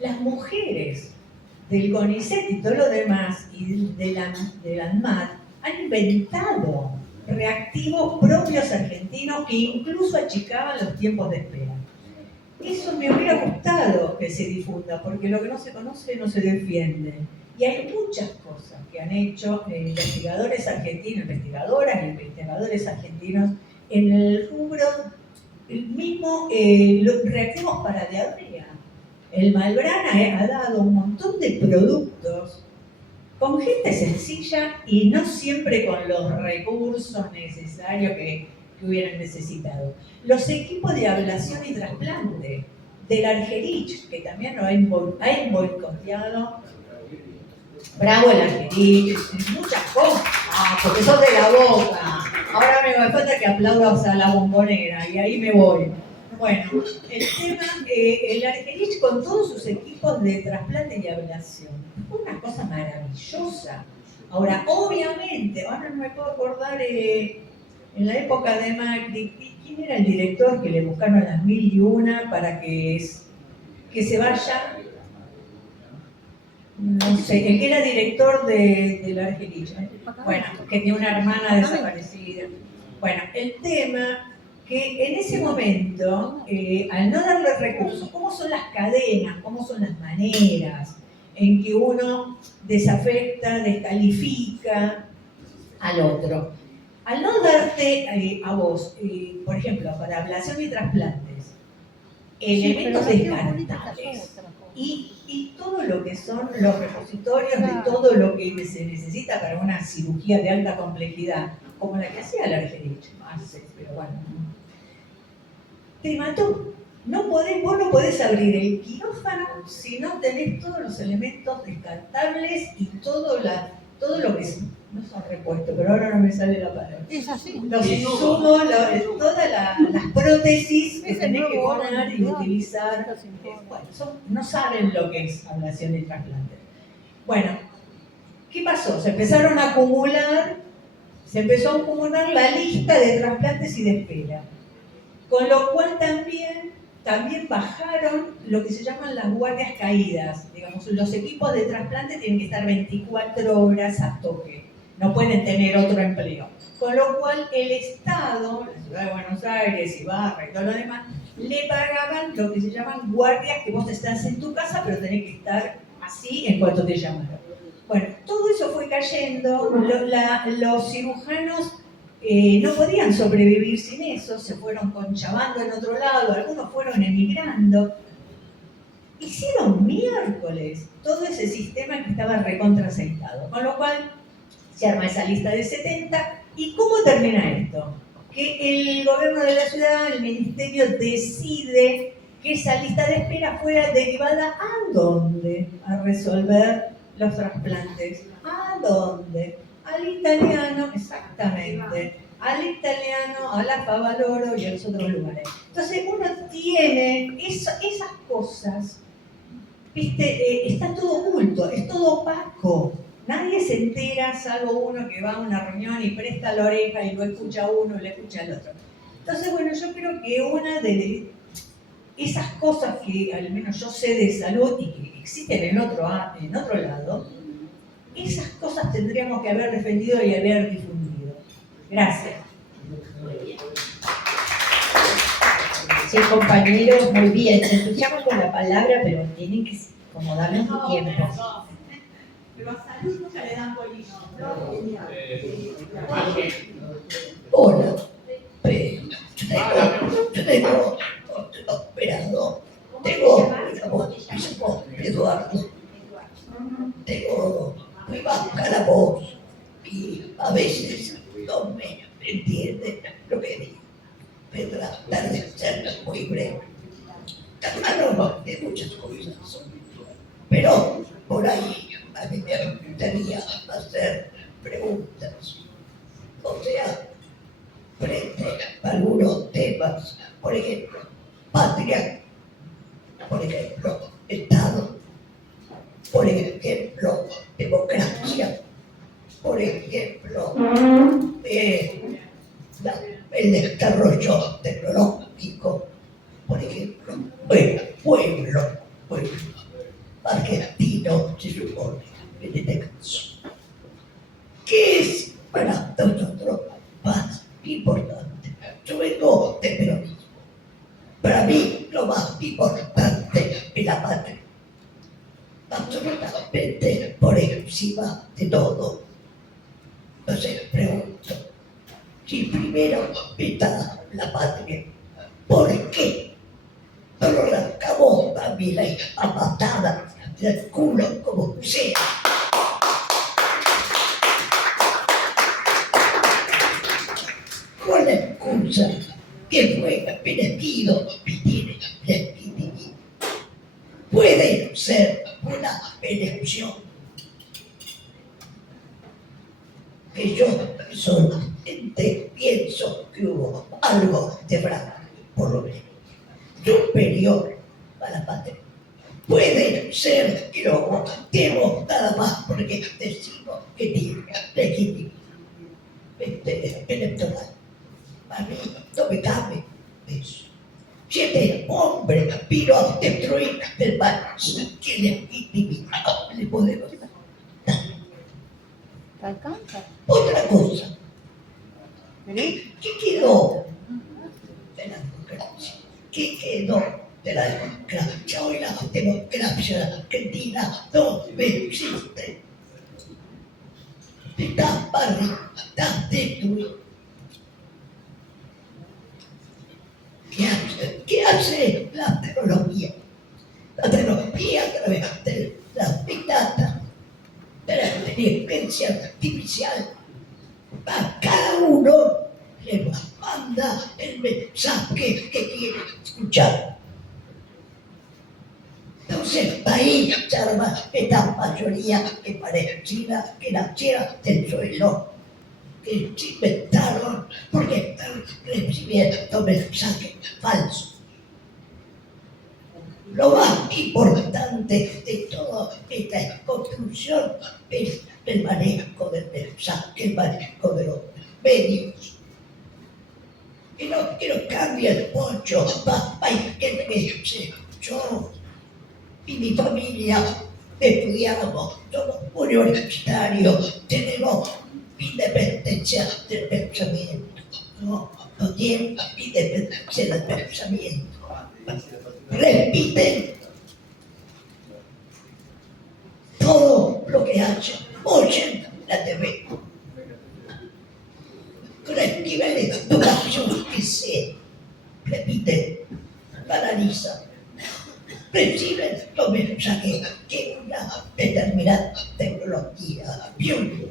Las mujeres del CONICET y todo lo demás, y de la ANMAT, han inventado reactivos propios argentinos que incluso achicaban los tiempos de espera. Eso me hubiera gustado que se difunda, porque lo que no se conoce no se defiende. Y hay muchas cosas que han hecho investigadores argentinos, investigadoras y investigadores argentinos en el rubro, el mismo, los reactivos para diarrea. El Malbrana ha dado un montón de productos con gente sencilla y no siempre con los recursos necesarios que hubieran necesitado. Los equipos de ablación y trasplante del Argerich, que también lo ha boicoteado. Bravo el Argerich, muchas cosas, porque sos de la Boca. Ahora me falta que aplaudas a la Bombonera y ahí me voy. Bueno, el tema, el Argerich con todos sus equipos de trasplante y ablación, fue una cosa maravillosa. Ahora, obviamente, ahora no me puedo acordar, en la época de Macri, ¿quién era el director que le buscaron las 1001 para que se vaya? No sé, el que era director del Argerich, bueno, que tiene una hermana desaparecida. Bueno, el tema que en ese momento, al no darle recursos, ¿cómo son las cadenas? ¿Cómo son las maneras en que uno desafecta, descalifica al otro? Al no darte a vos, por ejemplo, para ablación y trasplantes, elementos descartables y todo lo que son los repositorios de todo lo que se necesita para una cirugía de alta complejidad, como la que hacía el Argerich, pero bueno, te mató. Vos no podés abrir el quirófano si no tenés todos los elementos descartables y todo lo que no son repuestos, pero ahora no me sale la palabra. Es así. Los insumos, todas las prótesis que tenés que poner y utilizar. Bueno, no saben lo que es ablación y trasplante. Bueno, ¿qué pasó? Se empezó a acumular la lista de trasplantes y de espera. Con lo cual también bajaron lo que se llaman las guardias caídas. Digamos, los equipos de trasplante tienen que estar 24 horas a toque. No pueden tener otro empleo. Con lo cual el Estado, la Ciudad de Buenos Aires, Ibarra y todo lo demás, le pagaban lo que se llaman guardias, que vos estás en tu casa, pero tenés que estar así en cuanto te llamaron. Bueno, todo eso fue cayendo. Los cirujanos no podían sobrevivir sin eso, se fueron conchavando en otro lado, algunos fueron emigrando. Hicieron miércoles todo ese sistema que estaba recontraceitado, con lo cual se arma esa lista de 70. ¿Y cómo termina esto? Que el gobierno de la ciudad, el ministerio, decide que esa lista de espera fuera derivada ¿a dónde? A resolver los trasplantes. ¿A dónde? Al italiano, exactamente, al italiano, a la Favaloro y a los otros lugares. Entonces uno tiene esas cosas, ¿viste? Está todo oculto, es todo opaco. Nadie se entera, salvo uno que va a una reunión y presta la oreja y lo escucha a uno y lo escucha al otro. Entonces, bueno, yo creo que una de esas cosas que al menos yo sé de salud y que existen en otro lado, esas cosas tendríamos que haber defendido y haber difundido. Gracias. Sí, compañeros, muy bien. Se entusiasman con la palabra, pero tienen que como darle un tiempo. pero a salud nunca le dan bolillo. Hola, tengo operado, tengo Eduardo, muy baja la voz y a veces no me entiende lo que digo. Voy a tratar de ser muy breve. Hablo de muchas cosas, pero por ahí a mí me gustaría hacer preguntas. O sea, frente a algunos temas, por ejemplo, patria, por ejemplo, Estado, por ejemplo, democracia, por ejemplo, el desarrollo tecnológico, por ejemplo, el pueblo argentino, se supone, en este caso. ¿Qué es para nosotros más importante? Yo vengo del peronismo. Para mí, lo más importante es la patria. Absolutamente por encima de todo. Entonces pregunto, si primero está la patria, ¿por qué no lo arrancamos también ahí a patadas del culo como sea? Con la excusa que fue elegido y tiene legitimidad. Puede ser una elección que yo solamente pienso que hubo algo de verdad, por lo menos, superior a la patria. Puede ser que lo votemos nada más porque decimos que tiene legitimidad electoral. A mí no me cabe eso. Si este hombre vino a destruir el país, ¿qué legitimidad le podemos dar? ¿Te alcanza? Otra cosa, ¿qué quedó de la democracia? ¿Qué quedó de la democracia? Hoy la democracia argentina no existe. Está barrida, está destruida. ¿Qué hace la tecnología? La tecnología a través de la Big Data, de la inteligencia artificial, a cada uno le manda el mensaje que quiere escuchar. Entonces ahí se arma esta mayoría que parecida que naciera del suelo, que se inventaron porque están recibiendo mensajes falsos. Lo más importante de toda esta construcción es el manejo del mensaje, el manejo de los medios. Que no cambie el pocho, que me dice, yo y mi familia estudiamos, somos universitarios, tenemos independencia del pensamiento, no tienen independencia del pensamiento. Repiten todo lo que hacen, oyen la TV. Con el nivel de educación que se repiten, analizan, reciben los mensajes que una determinada tecnología y un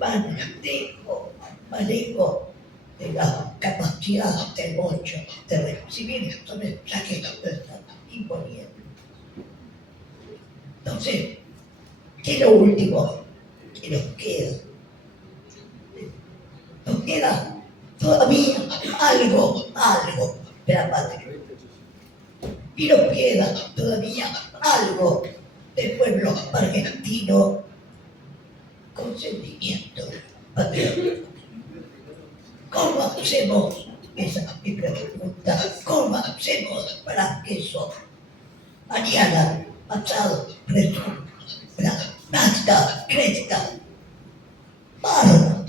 manejo de la capacidad del mocho de recibir estos mensajes que están imponiendo. Entonces, ¿qué es lo último que nos queda? Nos queda todavía algo de la patria. Y nos queda todavía algo del pueblo argentino con sentimiento patriótico. ¿Cómo hacemos? Esa es mi pregunta. ¿Cómo hacemos para que eso mañana, pasado, nazca, crezca, barra,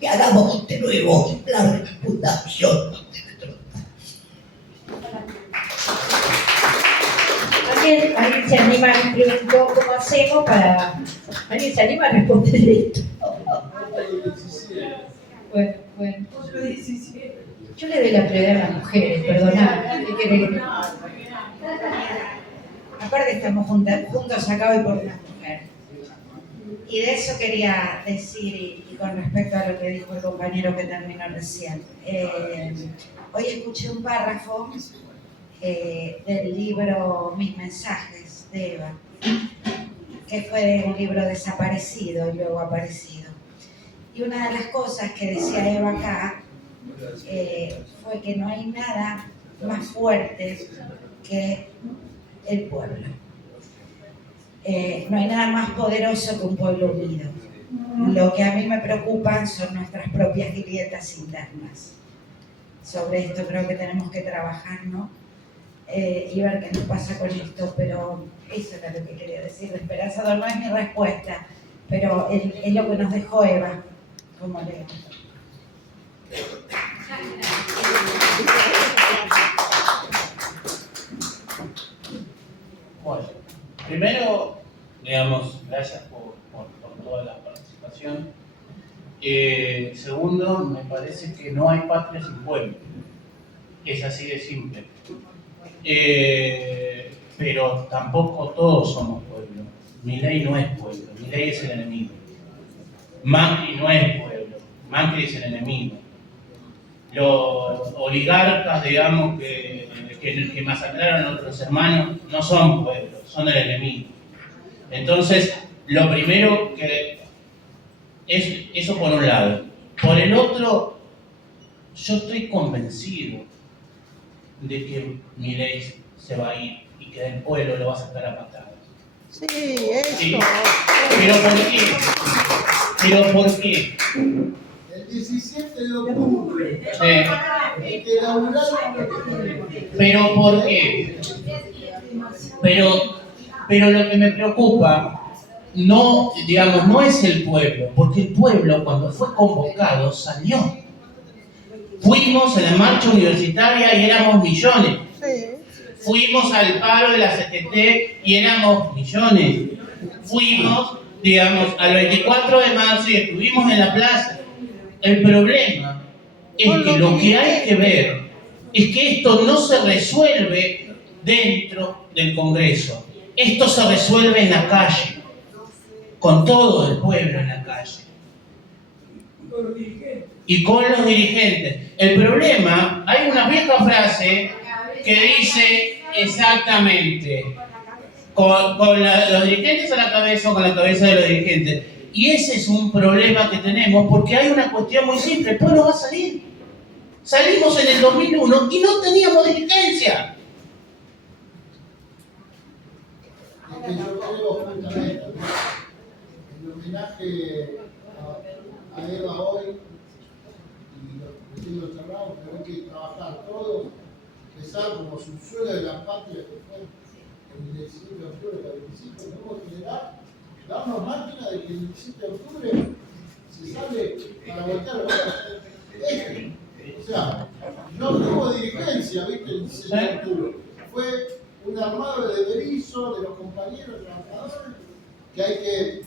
y hagamos de nuevo la reputación de nuestro país? ¿Alguien se anima a preguntar cómo hacemos para... ¿Alguien se anima a responder esto? Bueno. Yo le doy la prioridad a las mujeres, perdonad. ¿Qué querés que me haga? Aparte estamos juntos acá hoy por una mujer. Y de eso quería decir, y con respecto a lo que dijo el compañero que terminó recién. Hoy escuché un párrafo del libro Mis mensajes de Eva, que fue un libro desaparecido y luego aparecido. Y una de las cosas que decía Eva acá fue que no hay nada más fuerte que el pueblo. No hay nada más poderoso que un pueblo unido. Lo que a mí me preocupan son nuestras propias grietas internas. Sobre esto creo que tenemos que trabajar, ¿no? Y ver qué nos pasa con esto, pero eso era lo que quería decir. Esperanzador no es mi respuesta, pero es lo que nos dejó Eva, como leo. Bueno, primero, digamos, gracias por toda la participación. Segundo, me parece que no hay patria sin pueblo. Es así de simple. Pero tampoco todos somos pueblo. Milei no es pueblo, Milei es el enemigo. Macri no es pueblo, Macri es el enemigo. Los oligarcas, digamos, que masacraron a nuestros hermanos, no son pueblos, son el enemigo. Entonces, lo primero que es eso por un lado. Por el otro, yo estoy convencido de que Milei se va a ir y que el pueblo lo va a sacar a patadas. Sí, eso. ¿Sí? ¿Pero por qué? ¿Pero por qué? El 17 de octubre. Sí. Que inauguraron. ¿Pero por qué? Pero lo que me preocupa no, digamos, no es el pueblo, porque el pueblo cuando fue convocado salió. Fuimos a la marcha universitaria y éramos millones. Sí. Fuimos al paro de la CGT y éramos millones. Fuimos, digamos, al 24 de marzo y estuvimos en la plaza. El problema es que lo que hay que ver es que esto no se resuelve dentro del Congreso. Esto se resuelve en la calle, con todo el pueblo en la calle. Y con los dirigentes. El problema, hay una vieja frase que dice exactamente, con los dirigentes a la cabeza o con la cabeza de los dirigentes. Y ese es un problema que tenemos porque hay una cuestión muy simple, el pueblo va a salir. Salimos en el 2001 y no teníamos dirigencia. Es que yo creo justamente el homenaje a Eva hoy y los vecinos cerrados, pero hay que trabajar todos, empezar como subsuelo de la patria que fue el 17 de octubre del 25, tenemos que darnos máquina de que el 17 de octubre se sale para voltear el o sea, no hubo dirigencia, ¿viste? El 17 de octubre. Fue un armado de Berizo, de los compañeros trabajadores, que hay que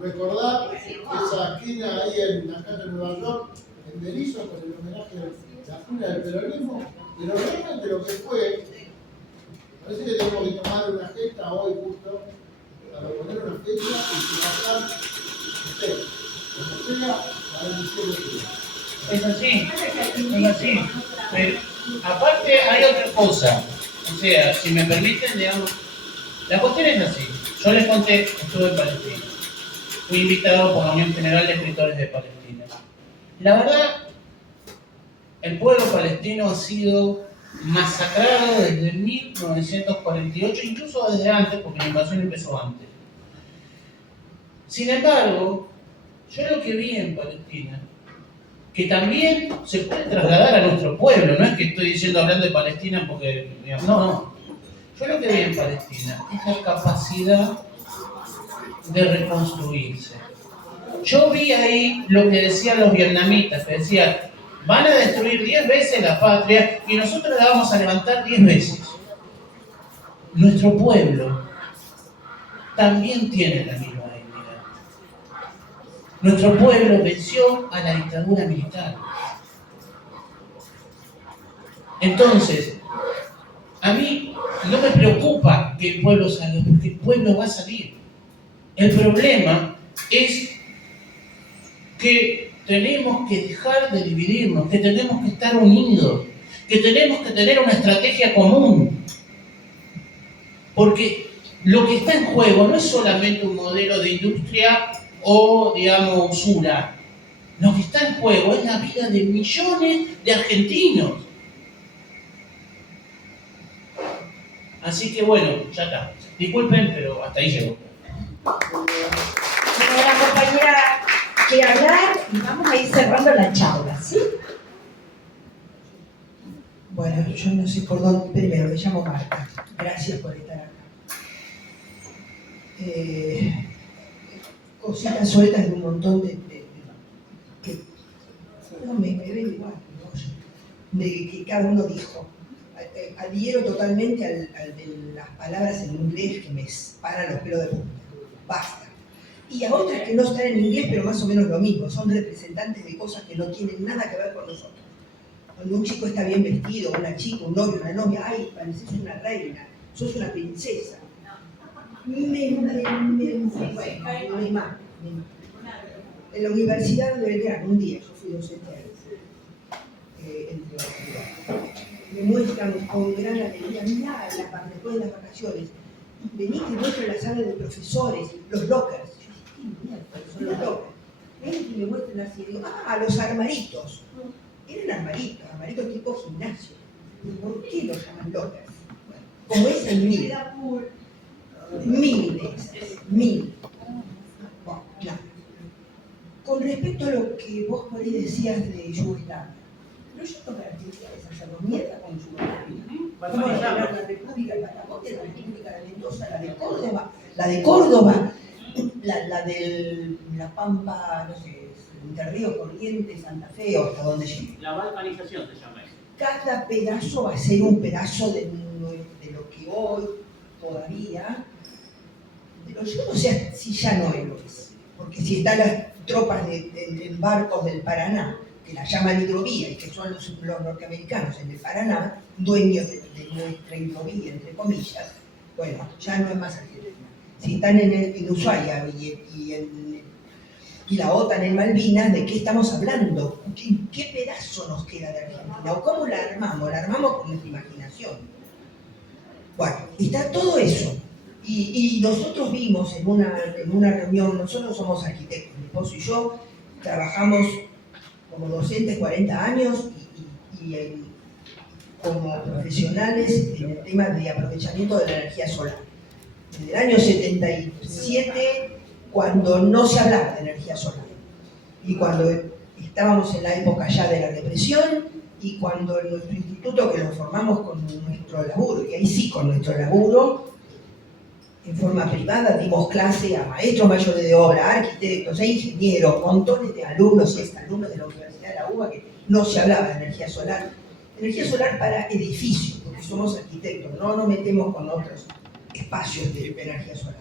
recordar esa esquina ahí en la calle de Nueva York, en Berizo, con el homenaje a la cuna del peronismo, pero realmente lo que fue, parece que tenemos que tomar una gesta hoy justo, para poner una fecha y pasar, no sé, como sea, para el 17 de octubre. Es así. Pero, aparte hay otra cosa. O sea, si me permiten, digamos, la cuestión es así. Yo les conté, estuve en Palestina. Fui invitado por la Unión General de Escritores de Palestina. La verdad, el pueblo palestino ha sido masacrado desde 1948, incluso desde antes, porque la invasión empezó antes. Sin embargo, yo lo que vi en Palestina, que también se puede trasladar a nuestro pueblo, no es que estoy diciendo hablando de Palestina porque, digamos, no. Yo lo que vi en Palestina es la capacidad de reconstruirse. Yo vi ahí lo que decían los vietnamitas, que decían, van a destruir 10 veces la patria y nosotros la vamos a levantar 10 veces. nuestro pueblo también tiene la misma dignidad. Nuestro pueblo venció a la dictadura militar. Entonces, a mí no me preocupa que el pueblo salga, porque el pueblo va a salir. El problema es que tenemos que dejar de dividirnos, que tenemos que estar unidos, que tenemos que tener una estrategia común. Porque lo que está en juego no es solamente un modelo de industria o, digamos, usura. Lo que está en juego es la vida de millones de argentinos. Así que bueno, ya está. Disculpen, pero hasta ahí llegó. Bueno, la compañera quiere hablar y vamos a ir cerrando la charla, ¿sí? Bueno, yo no sé por dónde, primero me llamo Marta, gracias por estar acá. Cositas sueltas de un montón que no me ven igual, ¿no? De que cada uno dijo. Adhiero totalmente al de las palabras en inglés que me paran los pelos de punta. Basta. Y a otras que no están en inglés, pero más o menos lo mismo, son representantes de cosas que no tienen nada que ver con nosotros. Cuando un chico está bien vestido, una chica, un novio, una novia, ay, pareces una reina, sos una princesa. En la Universidad de Belgrano, un día, yo fui docente entre otros, me muestran con gran alegría, mirá, después de las vacaciones, vení, te muestro la sala de profesores, los lockers. Yo dije, ¿qué mierda son los lockers? Ven y me muestran así, digo, los armaritos. Eran armaritos tipo gimnasio. ¿Por qué los llaman lockers? Bueno, como es en mil. Mil. Bueno, claro. Con respecto a lo que vos por ahí decías de Yugoslavia, no yo tengo características de hacernos mierda con Yugoslavia. Vamos a hablar de la República de Patagonia, la República de Mendoza, la de Córdoba, la de La Pampa, no sé, Entre Ríos, Corrientes, Santa Fe o hasta donde llegue. La balcanización se llama eso. Cada pedazo va a ser un pedazo de lo que hoy todavía, yo no sé si ya no lo es, porque si están las tropas en barcos del Paraná, que la llaman hidrovía y que son los norteamericanos en el Paraná, dueños de nuestra hidrovía, entre comillas, bueno, ya no es más Argentina. Si están en Ushuaia y la OTAN en Malvinas, ¿de qué estamos hablando? ¿Qué pedazo nos queda de Argentina? ¿O cómo la armamos? La armamos con nuestra imaginación. Bueno, está todo eso. Y nosotros vimos en una reunión, nosotros somos arquitectos, mi esposo y yo, trabajamos como docentes 40 años y como profesionales en el tema de aprovechamiento de la energía solar. Desde el año 77, cuando no se hablaba de energía solar, y cuando estábamos en la época ya de la represión, y cuando en nuestro instituto, que lo formamos con nuestro laburo, y ahí sí con nuestro laburo, en forma privada, dimos clase a maestros mayores de obra, a arquitectos, a ingenieros, montones de alumnos y exalumnos de la Universidad de la UBA, que no se hablaba de energía solar. Energía solar para edificios, porque somos arquitectos, no nos metemos con otros espacios de energía solar.